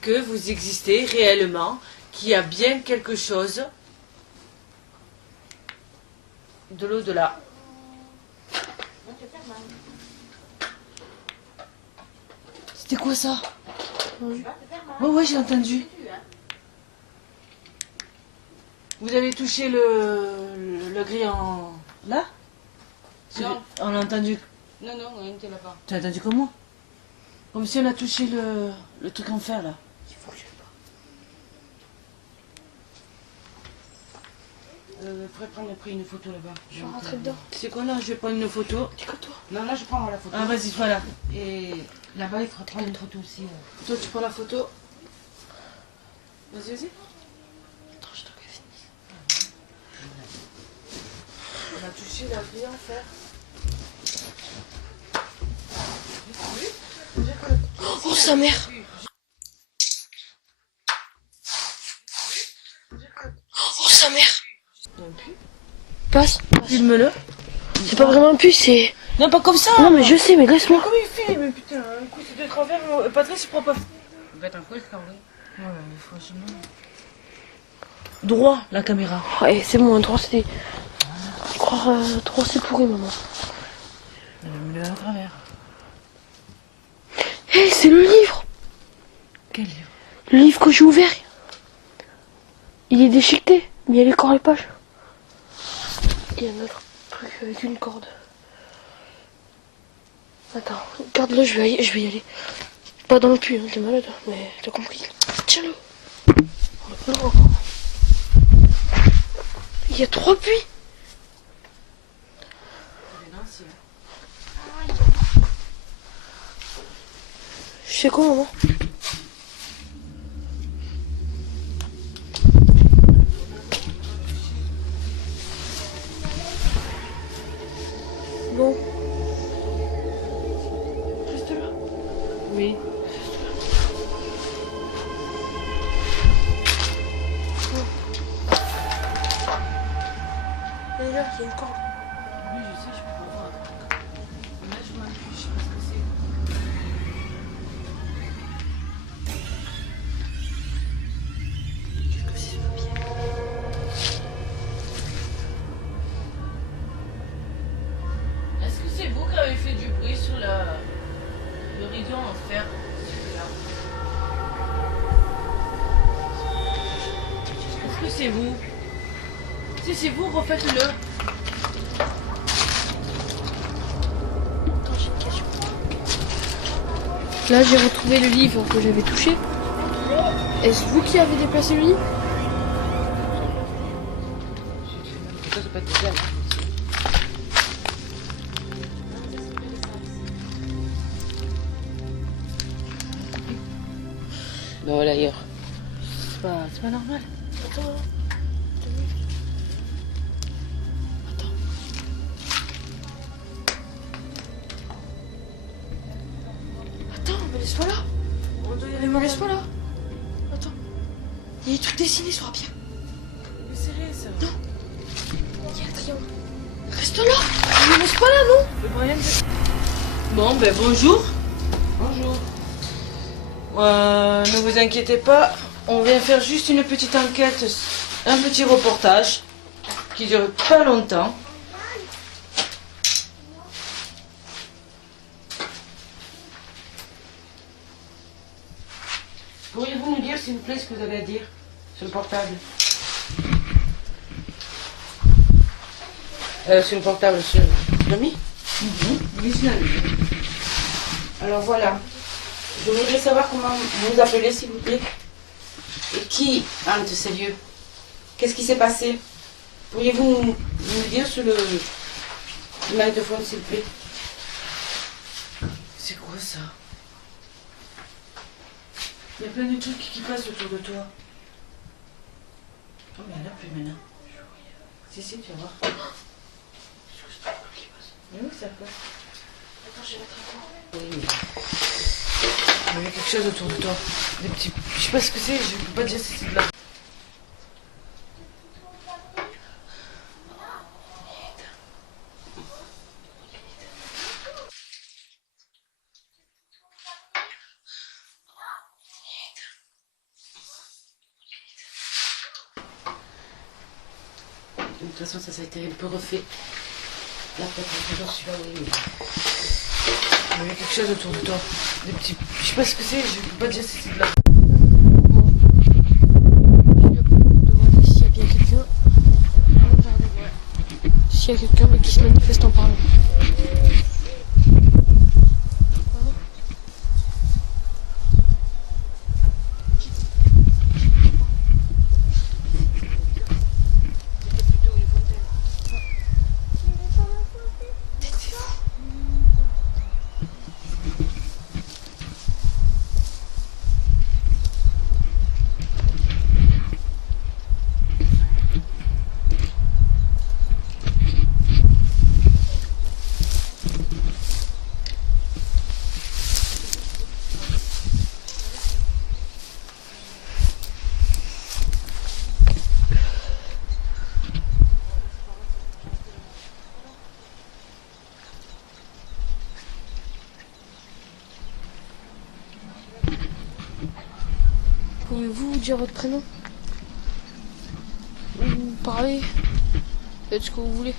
que vous existez réellement, qu'il y a bien quelque chose de l'au-delà. C'était quoi ça? Ouais, j'ai entendu. Vous avez touché le gris en... là? Non. On l'a entendu. Non, on était là-bas. Tu as entendu comment? Comme si on a touché le truc en fer là. Il faudrait prendre après une photo là-bas. Je vais rentrer dedans. C'est quoi là? Je vais prendre une photo. Dis quoi toi? Non, là je prends la photo. Ah vas-y, voilà. Et là-bas il faudra prendre une photo aussi. Toi tu prends la photo. Vas-y. Attends, je t'en finisse. On a touché la grille en fer. Oh sa mère! Oh sa mère! Passe. Filme-le. C'est pas vraiment un puce, c'est... Non, pas comme ça. Non mais je sais, mais laisse-moi. Comment il filme? Mais putain, un coup c'est de travers. Patrice il prend pas. Il va être un peu escarvé. Ouais, mais franchement. Droit la caméra. Ouais, c'est bon, un droit c'était... Je crois droit c'est pourri maman. Mets-le à travers. Hé, c'est le livre! Quel livre? Le livre que j'ai ouvert. Il est déchiqueté, mais il y a les corps et les pages. Il y a un autre truc avec une corde. Attends, garde-le, je vais y aller. Pas dans le puits, hein, t'es malade, mais t'as compris. Tiens-le. Oh. Il y a 3 puits. Je sais quoi, maman? Bon. Reste là. Oui. Et là, il y a une corde. Oui, je sais, je peux pas voir. Là, je m'en fiche, je sais pas ce que c'est. Qu'est-ce que c'est ce papier? Est-ce que c'est vous qui avez fait du bruit sur le rideau en fer? Celui-là. Est-ce que c'est vous? Si c'est vous, refaites-le. Attends, j'ai une question. Là, j'ai retrouvé le livre que j'avais touché. Est-ce vous qui avez déplacé le livre? Ça, c'est pas tout seul. Non, là ailleurs. C'est pas normal. Attends. Attends. Attends, me laisse pas là. On doit y Mais aller. me laisse pas là. Attends. Il y a des trucs dessinés sur la pierre. Mais c'est rien ça. Non. Il y a un triangle. Reste là. Me laisse pas là, non? Le moyen de... Bon, ben bonjour. Bonjour. Ne vous inquiétez pas, on vient faire juste une petite enquête, un petit reportage qui dure pas longtemps. Pourriez-vous nous dire, s'il vous plaît, ce que vous avez à dire sur le portable? Sur le portable, sur l'ami? Oui, sur l'ami. Alors voilà. Je voudrais savoir comment vous vous appelez, s'il vous plaît. Et qui hante ces lieux? Qu'est-ce qui s'est passé? Pourriez-vous me dire sur le magnétophone, s'il vous plaît? C'est quoi ça? Il y a plein de trucs qui passent autour de toi. Oh, mais elle a plus maintenant. Si, tu vas voir. Mais oui, ça passe. Attends, je vais mettre un coup. Oui, mais il y a quelque chose autour de toi. Des petits... Je sais pas ce que c'est, je peux pas dire si c'est de la... De toute façon, ça a été un peu refait. Là, peut-être que j'en suis là, oui, mais il y a quelque chose autour de toi. Des petits... Je sais pas ce que c'est, je peux pas dire si c'est de la... Demander s'il y a bien quelqu'un. S'il y a quelqu'un mais qui se manifeste en parlant. Pouvez-vous dire votre prénom? Ou parler? Faites ce que vous voulez.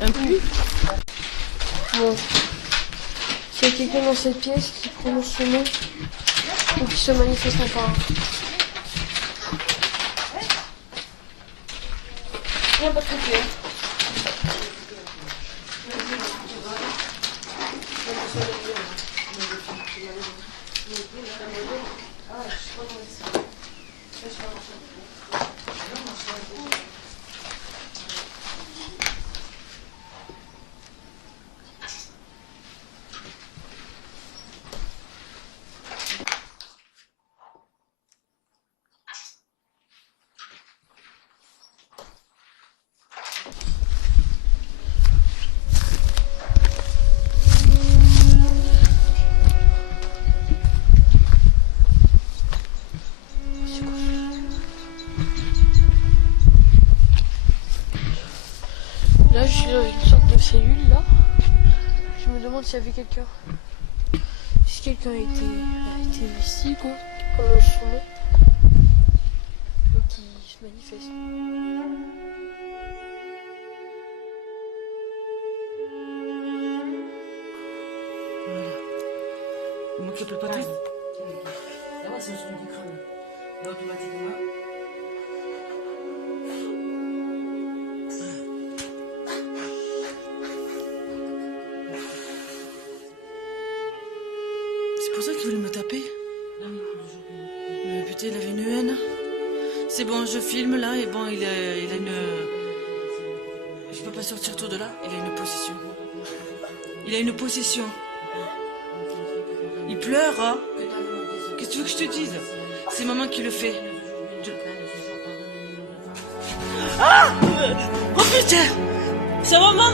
Un puits? Bon. S'il y a quelqu'un dans cette pièce qui prononce ce nom ou qui se manifeste en parlant. Il n'y a pas de papier. Là, je suis dans une sorte de cellule, là. Je me demande s'il y avait quelqu'un. Si quelqu'un a été ici, quoi, pendant son nom. Donc, il se manifeste. Voilà. Il manque le patin. Là, c'est celui du crâne. Là, automatiquement. C'est pour ça qu'il voulait me taper. Mais putain, il avait une haine. C'est bon, je filme là et bon, il a une... Je peux pas sortir tout de là, il a une possession. Il a une possession. Il pleure, hein. Qu'est-ce que tu veux que je te dise? C'est maman qui le fait. Ah! Oh putain! C'est maman!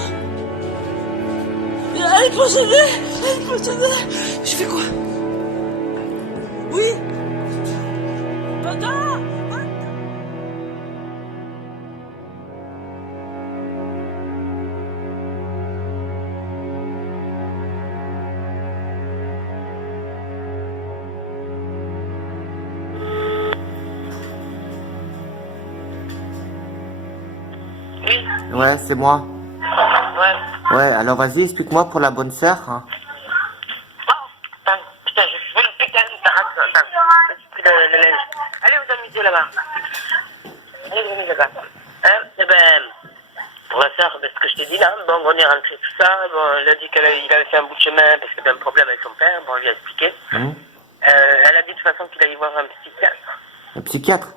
Elle est possédée! Elle est possédée! Je fais quoi? Oui? Papa! Ouais, c'est moi. Ouais. Ouais, alors vas-y, explique-moi pour la bonne sœur. Hein. Oh, putain, je fais le putain de attends, j'ai pris le linge. Allez vous amuser là-bas. Allez vous amuser là-bas. Hein, eh ben, pour la sœur, ben, ce que je t'ai dit là, bon, on est rentré tout ça, bon, elle a dit qu'il avait fait un bout de chemin parce qu'il avait un problème avec son père, bon, on lui a expliqué. Elle a dit de toute façon qu'il allait voir un psychiatre. Un psychiatre?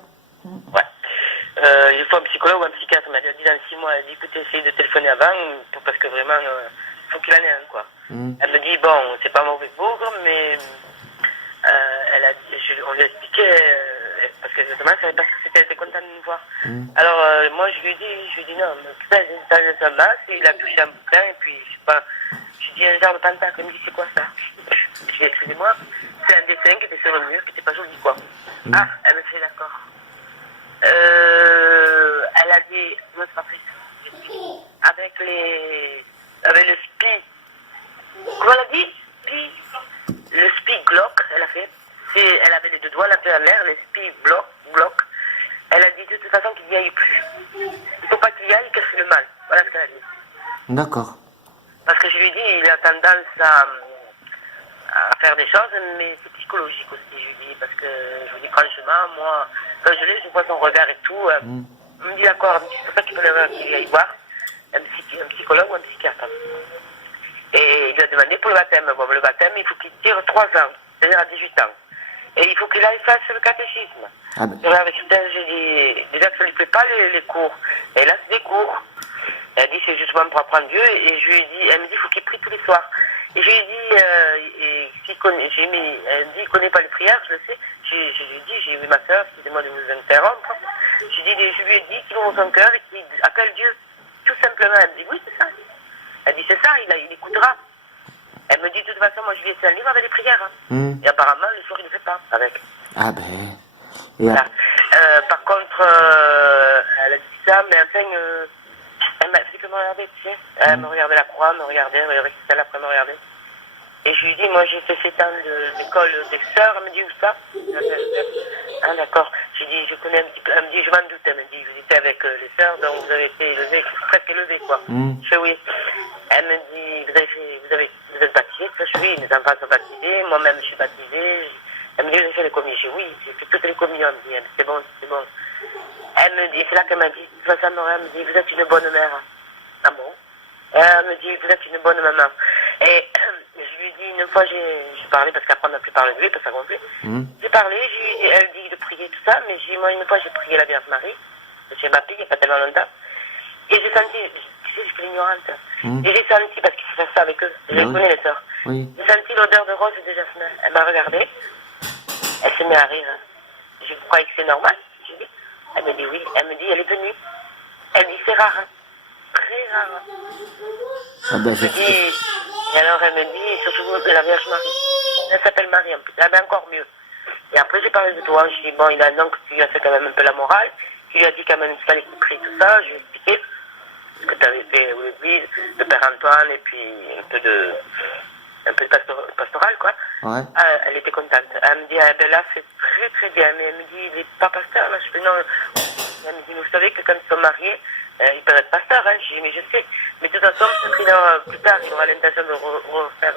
Ouais. Il faut un psychologue ou un psychiatre, mais elle a dit dans 6 mois, elle a dit écoutez, essayez de téléphoner avant, parce que vraiment, il faut qu'il en ait un, quoi. Elle me dit, bon, c'est pas mauvais bougre, mais elle a dit, on lui a expliqué, parce que justement, elle savait pas ce que c'était, elle était contente de nous voir. Alors, moi, je lui ai dit, non, mais putain, j'ai installé sa masse, il a touché un bouquin, et puis, je sais pas, je lui ai dit, un genre de pentacle, elle me dit, c'est quoi ça? Je lui ai dit, excusez-moi, c'est un dessin qui était sur le mur, qui était pas joli, quoi. Ah, elle me fait d'accord. Elle a dit, moi, c'est pas plus. Avec le SPI. Comment elle a dit? Le SPI Glock, elle a fait. Elle avait les deux doigts, elle a fait en l'air, le SPI Glock. Elle a dit de toute façon qu'il n'y aille plus. Il faut pas qu'il y aille, qu'elle fait le mal. Voilà ce qu'elle a dit. D'accord. Parce que je lui ai dit, il a tendance à faire des choses, mais c'est psychologique aussi, je lui dis, parce que je vous dis franchement, moi, quand je vois son regard et tout, elle me dit d'accord, c'est pour ça qu'il peut qu'il aille voir un psychologue ou un psychiatre. Et il lui a demandé pour le baptême. Bon, le baptême, il faut qu'il tire 3 ans, c'est-à-dire à 18 ans. Et il faut qu'il aille faire le catéchisme. Ah ben. Et avec elle, j'ai dit, déjà que ça ne lui plaît pas les cours. Et là, c'est des cours. Elle dit, c'est justement pour apprendre Dieu. Et je lui ai dit, elle me dit, il faut qu'il prie tous les soirs. Et je lui ai dit, elle me dit, il connaît pas les prières, je le sais. Je lui ai dit, j'ai vu ma soeur, excusez-moi de vous interrompre. Je lui ai dit qu'il ouvre son cœur et qu'il appelle Dieu. Tout simplement. Elle me dit, oui, c'est ça. Elle dit, c'est ça, il écoutera. Elle me dit, de toute façon, moi, je lui ai fait un livre avec les prières. Et apparemment, le soir, il ne le fait pas avec. Ah ben. Et Voilà. Par contre, elle a dit ça, mais enfin, elle m'a fait que me regarder, tu sais. Elle me regardait la croix, me regardait Christelle après me regardait. Et je lui dis, moi j'ai fait 7 ans de l'école des sœurs, elle me dit où ça? Ah d'accord. J'ai dit, je connais un petit peu, elle me dit, je m'en doute, elle me dit, vous étiez avec les sœurs, donc vous avez été élevés, presque élevés quoi. Je fais oui. Elle me dit, vous êtes baptisés? Je fais oui, mes enfants sont baptisés, moi-même je suis baptisée. Elle me dit, vous avez fait les communions? Je dis oui, j'ai fait toutes les communions, elle me dit, c'est bon, c'est bon. Elle me dit, c'est là qu'elle m'a dit, elle me dit, vous êtes une bonne mère. Ah bon? Elle me dit, vous êtes une bonne maman. Et je lui dis, une fois, j'ai parlé, parce qu'après on n'a plus parlé de lui, parce que ça complet. J'ai parlé, elle dit de prier tout ça, mais moi, une fois, j'ai prié la Vierge Marie, chez ma fille, il n'y a pas tellement longtemps. Et j'ai senti, tu sais, je suis ignorante. Et j'ai senti, parce qu'il faut faire ça avec eux, je les connais les sœurs. Oui. J'ai senti l'odeur de rose de jasmin. Elle m'a regardée, elle s'est mise à rire. Je croyais que c'est normal. Je dis, elle me dit oui, elle me dit, elle est venue. Elle dit, c'est rare, hein. Très rare. Ah ben, Je dis, et alors elle me dit, surtout la Vierge Marie. Elle s'appelle Marie en plus, elle est encore mieux. Et après j'ai parlé de toi, je dis, bon, il a un an que tu lui as fait quand même un peu la morale. Tu lui as dit quand même qu'il fallait qu'il prie tout ça, je lui ai expliqué ce que tu avais fait aux églises, le Père Antoine et puis un peu de pastoral quoi. Ouais. Elle était contente. Elle me dit, ah, ben là c'est très très bien, mais elle me dit, il n'est pas pasteur là. Je fais non. Elle me dit, vous savez que quand ils sont mariés, ils peuvent être pasteurs, hein. Je dis, mais je sais. Mais de toute façon, plus tard, il aura l'intention de refaire.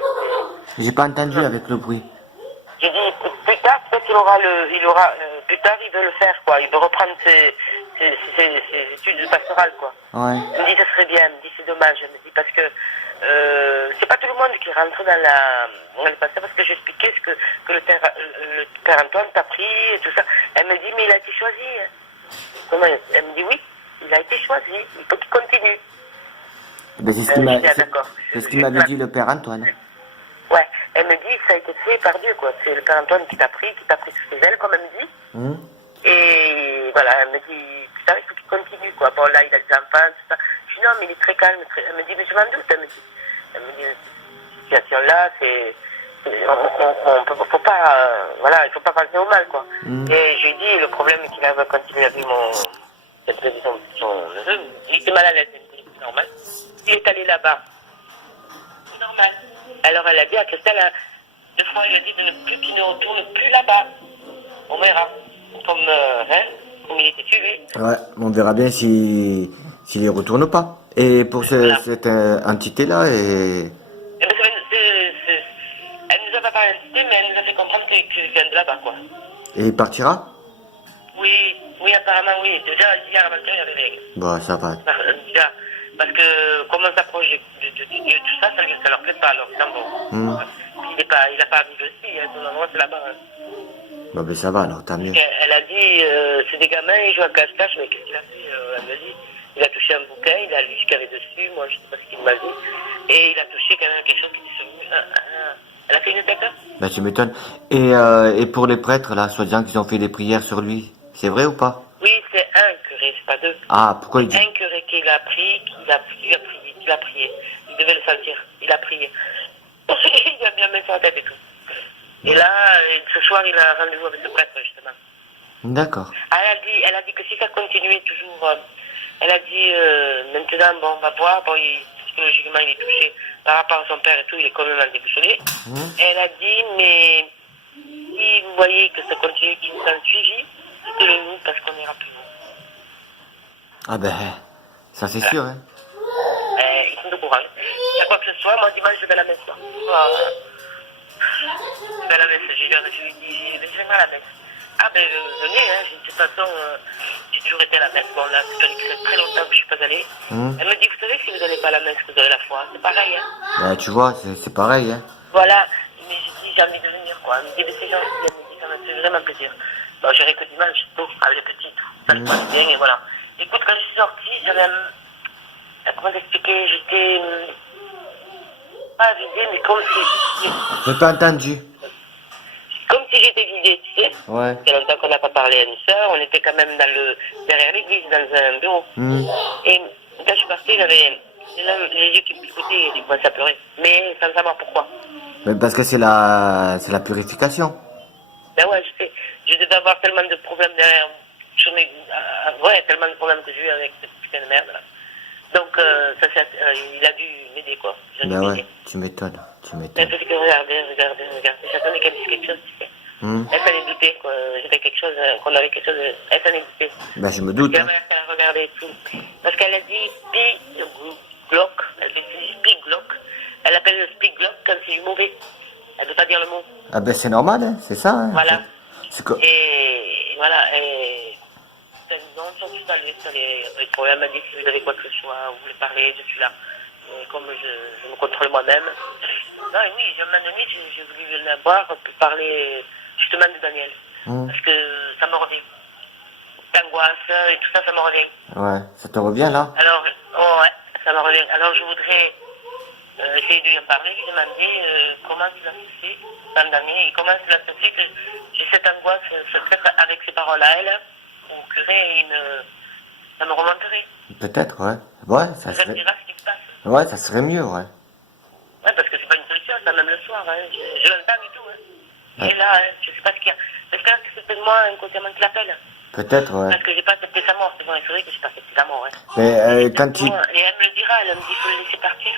J'ai pas entendu avec le bruit. J'ai dit, plus tard, peut-être plus tard, il veut le faire, quoi. Il veut reprendre ses études pastorales, quoi. Ouais. Elle me dit, ça serait bien. Elle me dit, c'est dommage. Elle me dit, parce que c'est pas tout le monde qui rentre dans le pasteur, parce que j'expliquais ce que le Père Antoine t'a pris et tout ça. Elle me dit, mais il a été choisi. Hein. Comment elle me dit, oui, il a été choisi. Il faut qu'il continue. Ben, c'est ce qu'il m'avait dit le Père Antoine. Ouais, elle me dit, ça a été fait par Dieu, quoi. C'est le Père Antoine qui t'a pris sous ses ailes, comme elle me dit. Et voilà, elle me dit, putain, il faut qu'il continue, quoi. Bon, là, il a des enfants, tout ça. Je dis, non, mais il est très calme. Elle me dit, mais je m'en doute, elle me dit, cette situation-là, faut pas, voilà, il faut pas penser au mal, quoi. Et je lui ai dit, le problème qu'il avait continué avec son neveu, il était mal à l'aise, c'est normal. Il est allé là-bas. C'est normal. Alors elle a dit à Christelle, 2 fois il a dit qu'il ne retourne plus là-bas. On verra. Comme il était tué. Ouais, on verra bien si s'il y retourne pas. Et pour cette entité-là, Eh ben, elle nous a pas parlé d'identité, mais elle nous a fait comprendre qu'il vient de là-bas, quoi. et il partira? Oui, apparemment, oui. Déjà, hier, avant-hier, il y avait des... Bon, ça va. Déjà, parce que comme on s'approche de tout ça, ça leur plaît pas, alors ils s'en vont. Il a pas envie aussi, hein, son endroit, c'est là-bas. Hein. Bon, ben ça va, alors, tant mieux. Elle a dit, c'est des gamins, ils jouent à cache-cache, mais qu'est-ce qu'il a fait? Elle m'a dit, il a touché un bouquin, il a lu ce qu'il y avait dessus, moi je sais pas ce qu'il m'a dit, et il a touché quand même quelque chose qui était sur... Elle a fait une tête, hein? Ben, tu m'étonnes. Et pour les prêtres, là, soi-disant qu'ils ont fait des prières sur lui, c'est vrai ou pas? Oui, c'est un curé, c'est pas deux. Ah, pourquoi il dit? Un curé qu'il a pris, qu'il a prié. Il devait le sentir, il a prié. Il a bien mis sur la tête et tout. Et là, ce soir, il a rendez-vous avec le prêtre, justement. D'accord. Elle a dit que si ça continuait toujours, elle a dit, maintenant, bon, on va voir, bon, psychologiquement, il est touché par rapport à son père et tout, il est quand même un déboussolé. Elle a dit, mais si vous voyez que ça continue, qu'il nous a suivi, dites-le nous, parce qu'on ira plus loin. Ah ben, ça c'est sûr, hein. Ils sont au courant. Il y a quoi que ce soit, moi, dimanche, je vais à la messe, quoi. Je vais à la messe, je lui dis, je vais à la messe. Ah ben venez, hein. De toute façon, j'ai toujours été à la messe. Bon là, ça fait très longtemps que je suis pas allée. Elle me dit, vous savez, si vous n'allez pas à la messe, vous aurez la foi. C'est pareil, hein. Ben, tu vois, c'est pareil, hein. Voilà, mais je dis, j'ai envie de venir, quoi. Elle me dit, mais c'est gentil, elle me dit, ça me fait vraiment plaisir. Bon, j'irai que dimanche, tout, avec les petits, tout. Ça se passe bien, et voilà. Écoute, quand je suis sortie, j'avais comment t'expliquer, j'étais pas vidée, mais comme si... J'ai pas entendu. Comme si j'étais vidée, tu sais. Ouais. Il y a longtemps qu'on n'a pas parlé à une sœur, on était quand même derrière l'église, dans un bureau. Et quand je suis partie, j'avais les yeux qui me picotaient et j'ai commencé à pleurer. Mais sans savoir pourquoi. Mais parce que c'est la purification. Ben ouais, je sais. Je devais avoir tellement de problèmes derrière, sur mes... ouais, tellement de problèmes que j'ai eu avec cette putain de merde, là. Donc, il a dû m'aider, quoi. Ben ouais, tu m'étonnes, Mais parce que regardez, j'attendais qu'elle dise quelque chose, tu sais. Elle s'en est doutée, quoi. J'avais quelque chose, qu'on avait quelque chose, elle s'en est doutée. Ben je me doute. Parce qu'elle a regardé et tout. Parce qu'elle a dit Spiglock, elle dit Spiglock. Elle appelle le Spiglock comme c'est du mauvais. Elle ne veut pas dire le mot. Ah ben c'est normal, hein, c'est ça. Hein. Voilà. C'est quoi? Et voilà, et... Non, ils sont tous allés, le problème m'a dit si vous avez quoi que ce soit, vous voulez parler, je suis là. Et comme je me contrôle moi-même. Non, et oui, à un moment donné, j'ai voulu venir voir pour parler justement de Daniel. Parce que ça me revient. L'angoisse et tout ça, ça me revient. Ouais, ça te revient là? Alors, ouais, ça me revient. Alors je voudrais essayer de lui en parler, lui demander comment cela se fait, cette année, et comment cela se fait que j'ai cette angoisse, peut-être avec ces paroles à elle, au curé, ça me remonterait. Peut-être, ouais. Ouais, ça Ça me serait... dira ce qui se passe. Ouais, ça serait mieux, ouais. Ouais, parce que c'est pas une solution, ça, même le soir, hein. Je l'entends et tout, hein. Ouais. Et là, hein, je sais pas ce qu'il y a. J'espère que c'est peut-être moi inconsciemment qui l'appelle. Peut-être, ouais. Parce que j'ai pas accepté sa mort, c'est bon, c'est vrai que j'ai pas accepté sa mort, ouais. Mais quand tu... Et elle me le dira, elle me dit, il faut le laisser partir.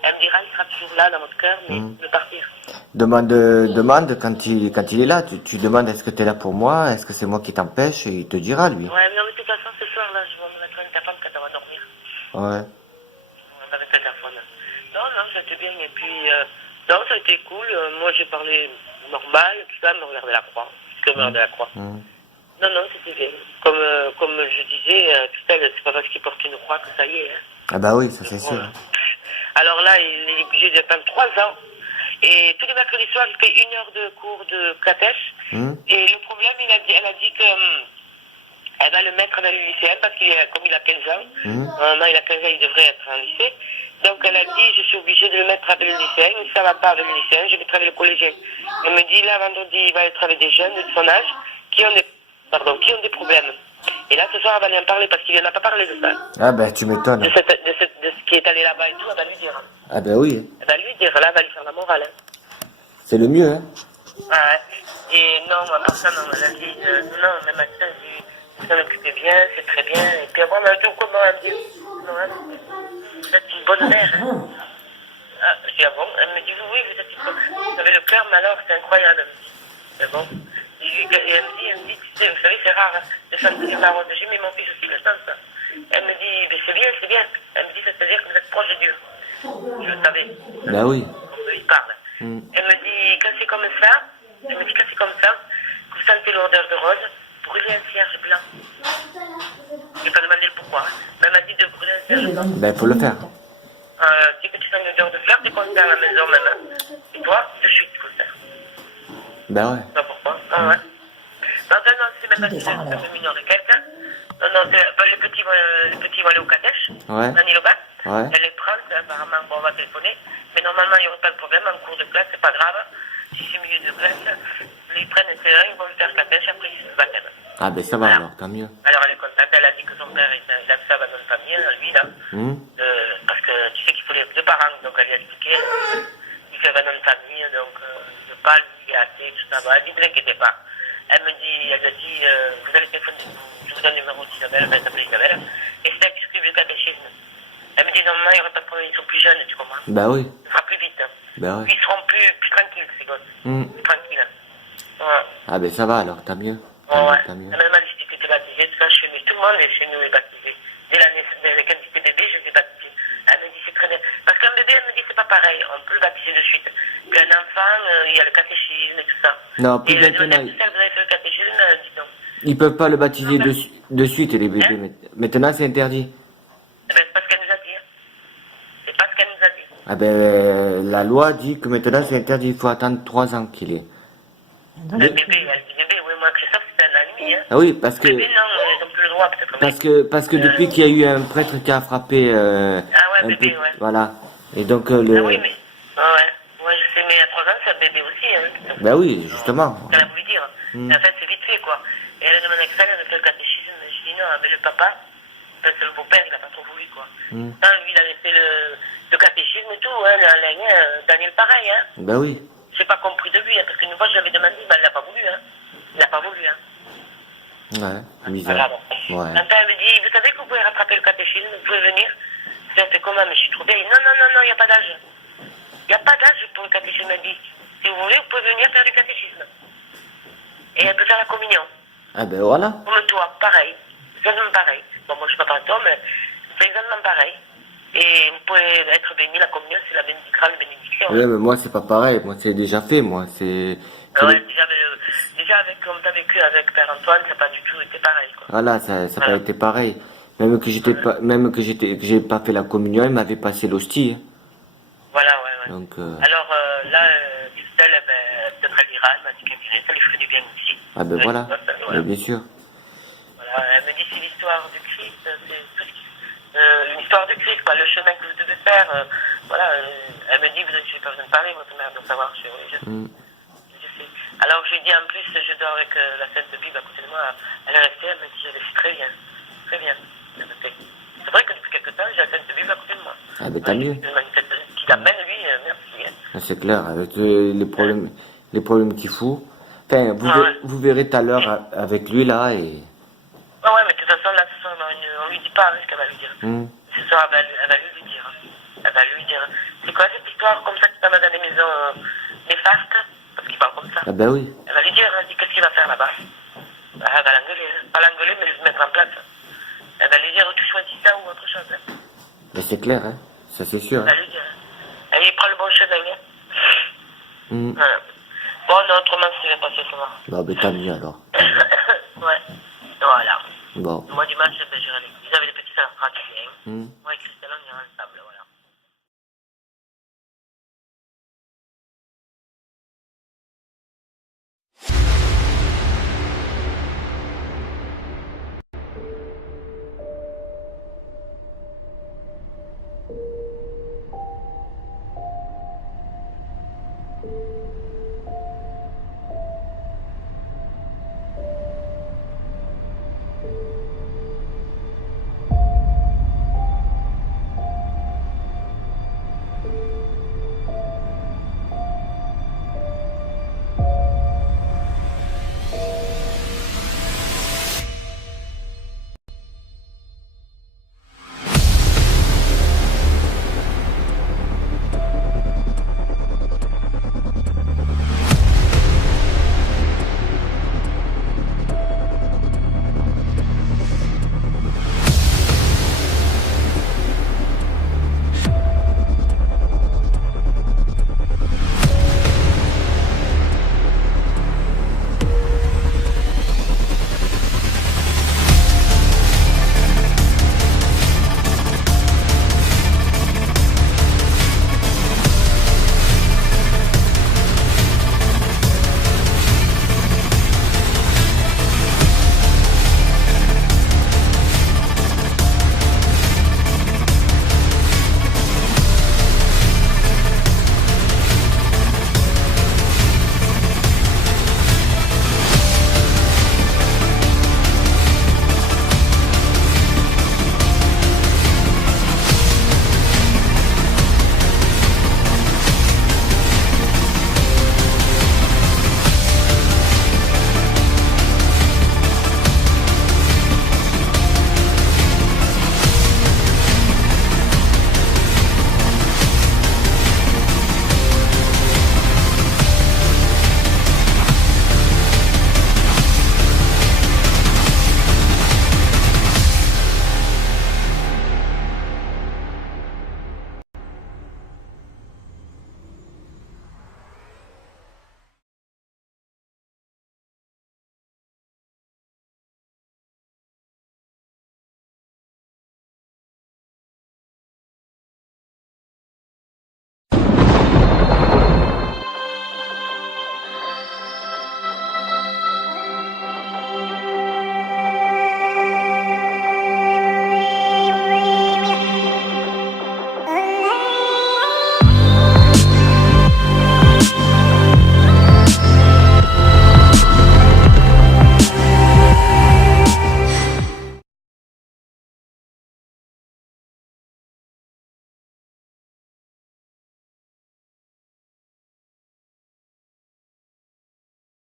Elle me dira, il sera toujours là dans votre cœur, mais il veut partir. Demande quand il est là, tu demandes est-ce que tu es là pour moi, est-ce que c'est moi qui t'empêche, et il te dira, lui. Ouais, mais non, mais de toute façon, ce soir, là, je vais me mettre un téléphone quand elle va dormir. Ouais. On va mettre un téléphone. Non, c'était bien, et puis, non, ça a été cool. Moi, j'ai parlé normal, tout ça, me regarder la croix. Que me regarder la croix. Non, c'était bien. Comme je disais, tout ça, c'est pas parce qu'il porte une croix que ça y est. Hein. Ah bah oui, ça c'est sûr. Alors là, il est obligé d'attendre 3 ans. Et tous les mercredis soirs, il fait 1 heure de cours de catèche. Et le problème, elle a dit que elle va le mettre dans le lycéen parce comme il a 15 ans, normalement il a 15 ans, il devrait être en lycée. Donc elle a dit, je suis obligée de le mettre avec le lycéen. Si ça va pas avec le lycéen, je vais travailler le collégien. Elle me dit, là, vendredi, il va être avec des jeunes de son âge qui ont des problèmes. Et là, ce soir, elle va lui en parler parce qu'il n'en a pas parlé de ça. Ah ben tu m'étonnes. De ce qui est allé là-bas et tout, elle va lui dire. Ah ben oui. Elle va lui dire, là, elle va lui faire la morale. Hein. C'est le mieux, hein. Ouais. Et non, à part ça, non, elle a dit, non, même à ça, elle s'en occupait bien, c'est très bien. Et puis après, on m'a dit, comment elle me dit, non, vous êtes une bonne mère. Hein. Ah, je dis, ah bon? Elle me dit, oui, vous êtes une bonne mère. Vous avez le cœur, mais alors, c'est incroyable. Elle me dit, c'est bon. Et elle me dit, tu sais, vous savez, c'est rare de sentir la rose. J'ai mis mon fils aussi le sens. Elle me dit, mais c'est bien, c'est bien. Elle me dit, ça veut dire que vous êtes proche de Dieu. Je le savais. Ben oui. On lui parle. Mm. Elle me dit, quand c'est comme ça, que vous sentez l'odeur de rose, brûlez un cierge blanc. Je n'ai pas demandé le pourquoi. Mais elle m'a dit de brûler un cierge blanc. Ben faut le faire. Dès que tu sens l'odeur de fleurs, t'es content à la maison même. Et toi, de suite, il faut le faire. Ben ouais. Je sais pas pourquoi. Ah ouais. Non, c'est même pas si c'est un peu mignon de quelqu'un. Non, les petits vont aller au catèche. Ouais. Nani Lobat. Ouais. Elle les prend, apparemment, bon, on va téléphoner. Mais normalement, il n'y aurait pas de problème. En cours de classe, c'est pas grave. Si c'est milieu de classe, ils prennent un terrain, ils vont le faire catèche, après ils se baptêment. Ah ben ça va alors, tant mieux. Alors elle est contente, elle a dit que son père, il a fait ça dans une famille, lui là. Mm. Parce que tu sais qu'il faut les deux parents, donc elle lui a expliqué. Il fait dans une famille, donc je parle, il est athée, tout ça. Bon, elle dit, ne vous inquiétez pas. Elle me dit, vous allez téléphoner, je vous donne le numéro d'Isabelle, elle va s'appeler Isabelle. Et c'est elle qui s'occupe du catéchisme. Elle me dit, normalement, il n'y aura pas de problème, ils sont plus jeunes, tu comprends. Ben oui. Ce sera plus vite. Ben Puis ouais. ils seront plus tranquilles, ces gosses. Mm. Plus tranquilles. Ouais. Ah ben ça va alors, tant mieux. Ouais. Tant mieux. Elle m'a dit que tu étais baptisé, tout ça, chez nous. Tout le monde chez nous est baptisé. Dès l'année, quand j'étais bébé, je les ai baptisés. Elle me dit, c'est très bien. Parce qu'un bébé, elle me dit, c'est pas pareil. On peut le baptiser de suite. Qu'un enfant, il y a le catéchisme et tout ça. Non, plus Et elle maintenant. dit, vous avez fait le catéchisme, elle dit non. Ils peuvent pas le baptiser de suite les bébés. Maintenant c'est interdit. Eh ben, c'est pas ce qu'elle nous a dit. Hein. C'est pas ce qu'elle nous a dit. Ah ben la loi dit que maintenant c'est interdit, il faut attendre 3 ans qu'il est. Un bébé, elle dit bébé, oui, moi, Christophe, c'était un an et demi. Hein. Ah oui, parce que Bébé, non, ils n'ont plus le droit, peut-être. parce que depuis qu'il y a eu un prêtre qui a frappé Ah ouais, un bébé, peu, ouais. voilà. Et donc Ah oui, mais. Ouais. Moi, je sais, mais à 3 ans, c'est un bébé aussi. Hein. ben oui, justement. Elle a voulu dire. Mm. En fait, c'est vite fait, quoi. Et elle a demandé à elle de faire le catéchisme. Je dis non, mais le papa, c'est le beau-père, il n'a pas trop voulu, quoi. Mm. Non, lui, il avait fait le catéchisme et tout, hein, Daniel, pareil, hein. Ben oui. J'ai pas compris de lui, hein, parce qu'une fois, je lui avais demandé, mais elle l'a pas voulu, hein. Il n'a pas voulu, hein. Ouais, bizarre. Ouais. Un père me dit, vous savez que vous pouvez rattraper le catéchisme, vous pouvez venir. Je fais comment, mais je suis trop vieille. Non, il n'y a pas d'âge. Il n'y a pas d'âge pour le catéchisme, elle dit. Si vous voulez, vous pouvez venir faire du catéchisme. Et elle peut faire la communion. Ah ben voilà. Comme toi, pareil. Exactement pareil. Bon, moi, je ne suis pas pasteur, mais c'est exactement pareil. Et vous pouvez être béni, la communion, c'est la grande bénédiction. Oui, mais moi c'est pas pareil, moi c'est déjà fait, moi c'est. Ouais, déjà avec, comme tu as vécu avec Père Antoine, ça n'a pas du tout été pareil, quoi. Voilà, ça n'a pas été pareil. Même que que j'ai pas fait la communion, il m'avait passé l'hostie. Hein. Voilà, ouais. Donc Alors là, Christelle, peut-être elle ira, elle m'a dit qu'elle irait, ça lui ferait du bien aussi. ah ben voilà. Voilà. Bien sûr. Voilà, elle me dit c'est l'histoire du Christ, c'est tout ce qui... l'histoire du Christ, quoi, le chemin que vous devez faire, voilà, elle me dit, vous n'avez pas besoin de parler, votre mère doit savoir, je sais. Alors je lui dis en plus, je dors avec la Sainte Bible à côté de moi, elle est restée, elle me dit, je le fais très bien, c'est vrai que depuis quelque temps, j'ai la Sainte Bible à côté de moi. Ah ben tant mieux. Qui l'amène, lui, merci. Hein. Ah, c'est clair, avec les problèmes qu'il fout. Enfin, vous verrez tout à l'heure avec lui là et. Ah ouais, mais de toute façon, là, ce soir, on lui dit pas ce qu'elle va lui dire. Ce soir, elle va lui dire. Elle va lui dire. C'est quoi cette histoire comme ça qui t'amène dans des maisons néfastes? Parce qu'il parle comme ça. Ah ben oui. Elle va lui dire, elle dit, qu'est-ce qu'il va faire là-bas? Elle va l'engueuler. Pas l'engueuler, mais le mettre en place. Elle va lui dire, tu choisis ça ou autre chose. Hein. Mais c'est clair, hein. Ça c'est sûr. Elle va lui dire. Elle prend le bon chemin. Hein. Voilà. Bon, non, autrement, c'est bien passé, ça va. Bah, ben tant mieux alors. Ouais. Voilà. Bon. Moi, dimanche, j'irai à l'église avec les petits frères qui viennent. Moi et Christelle, on ira ensemble, voilà.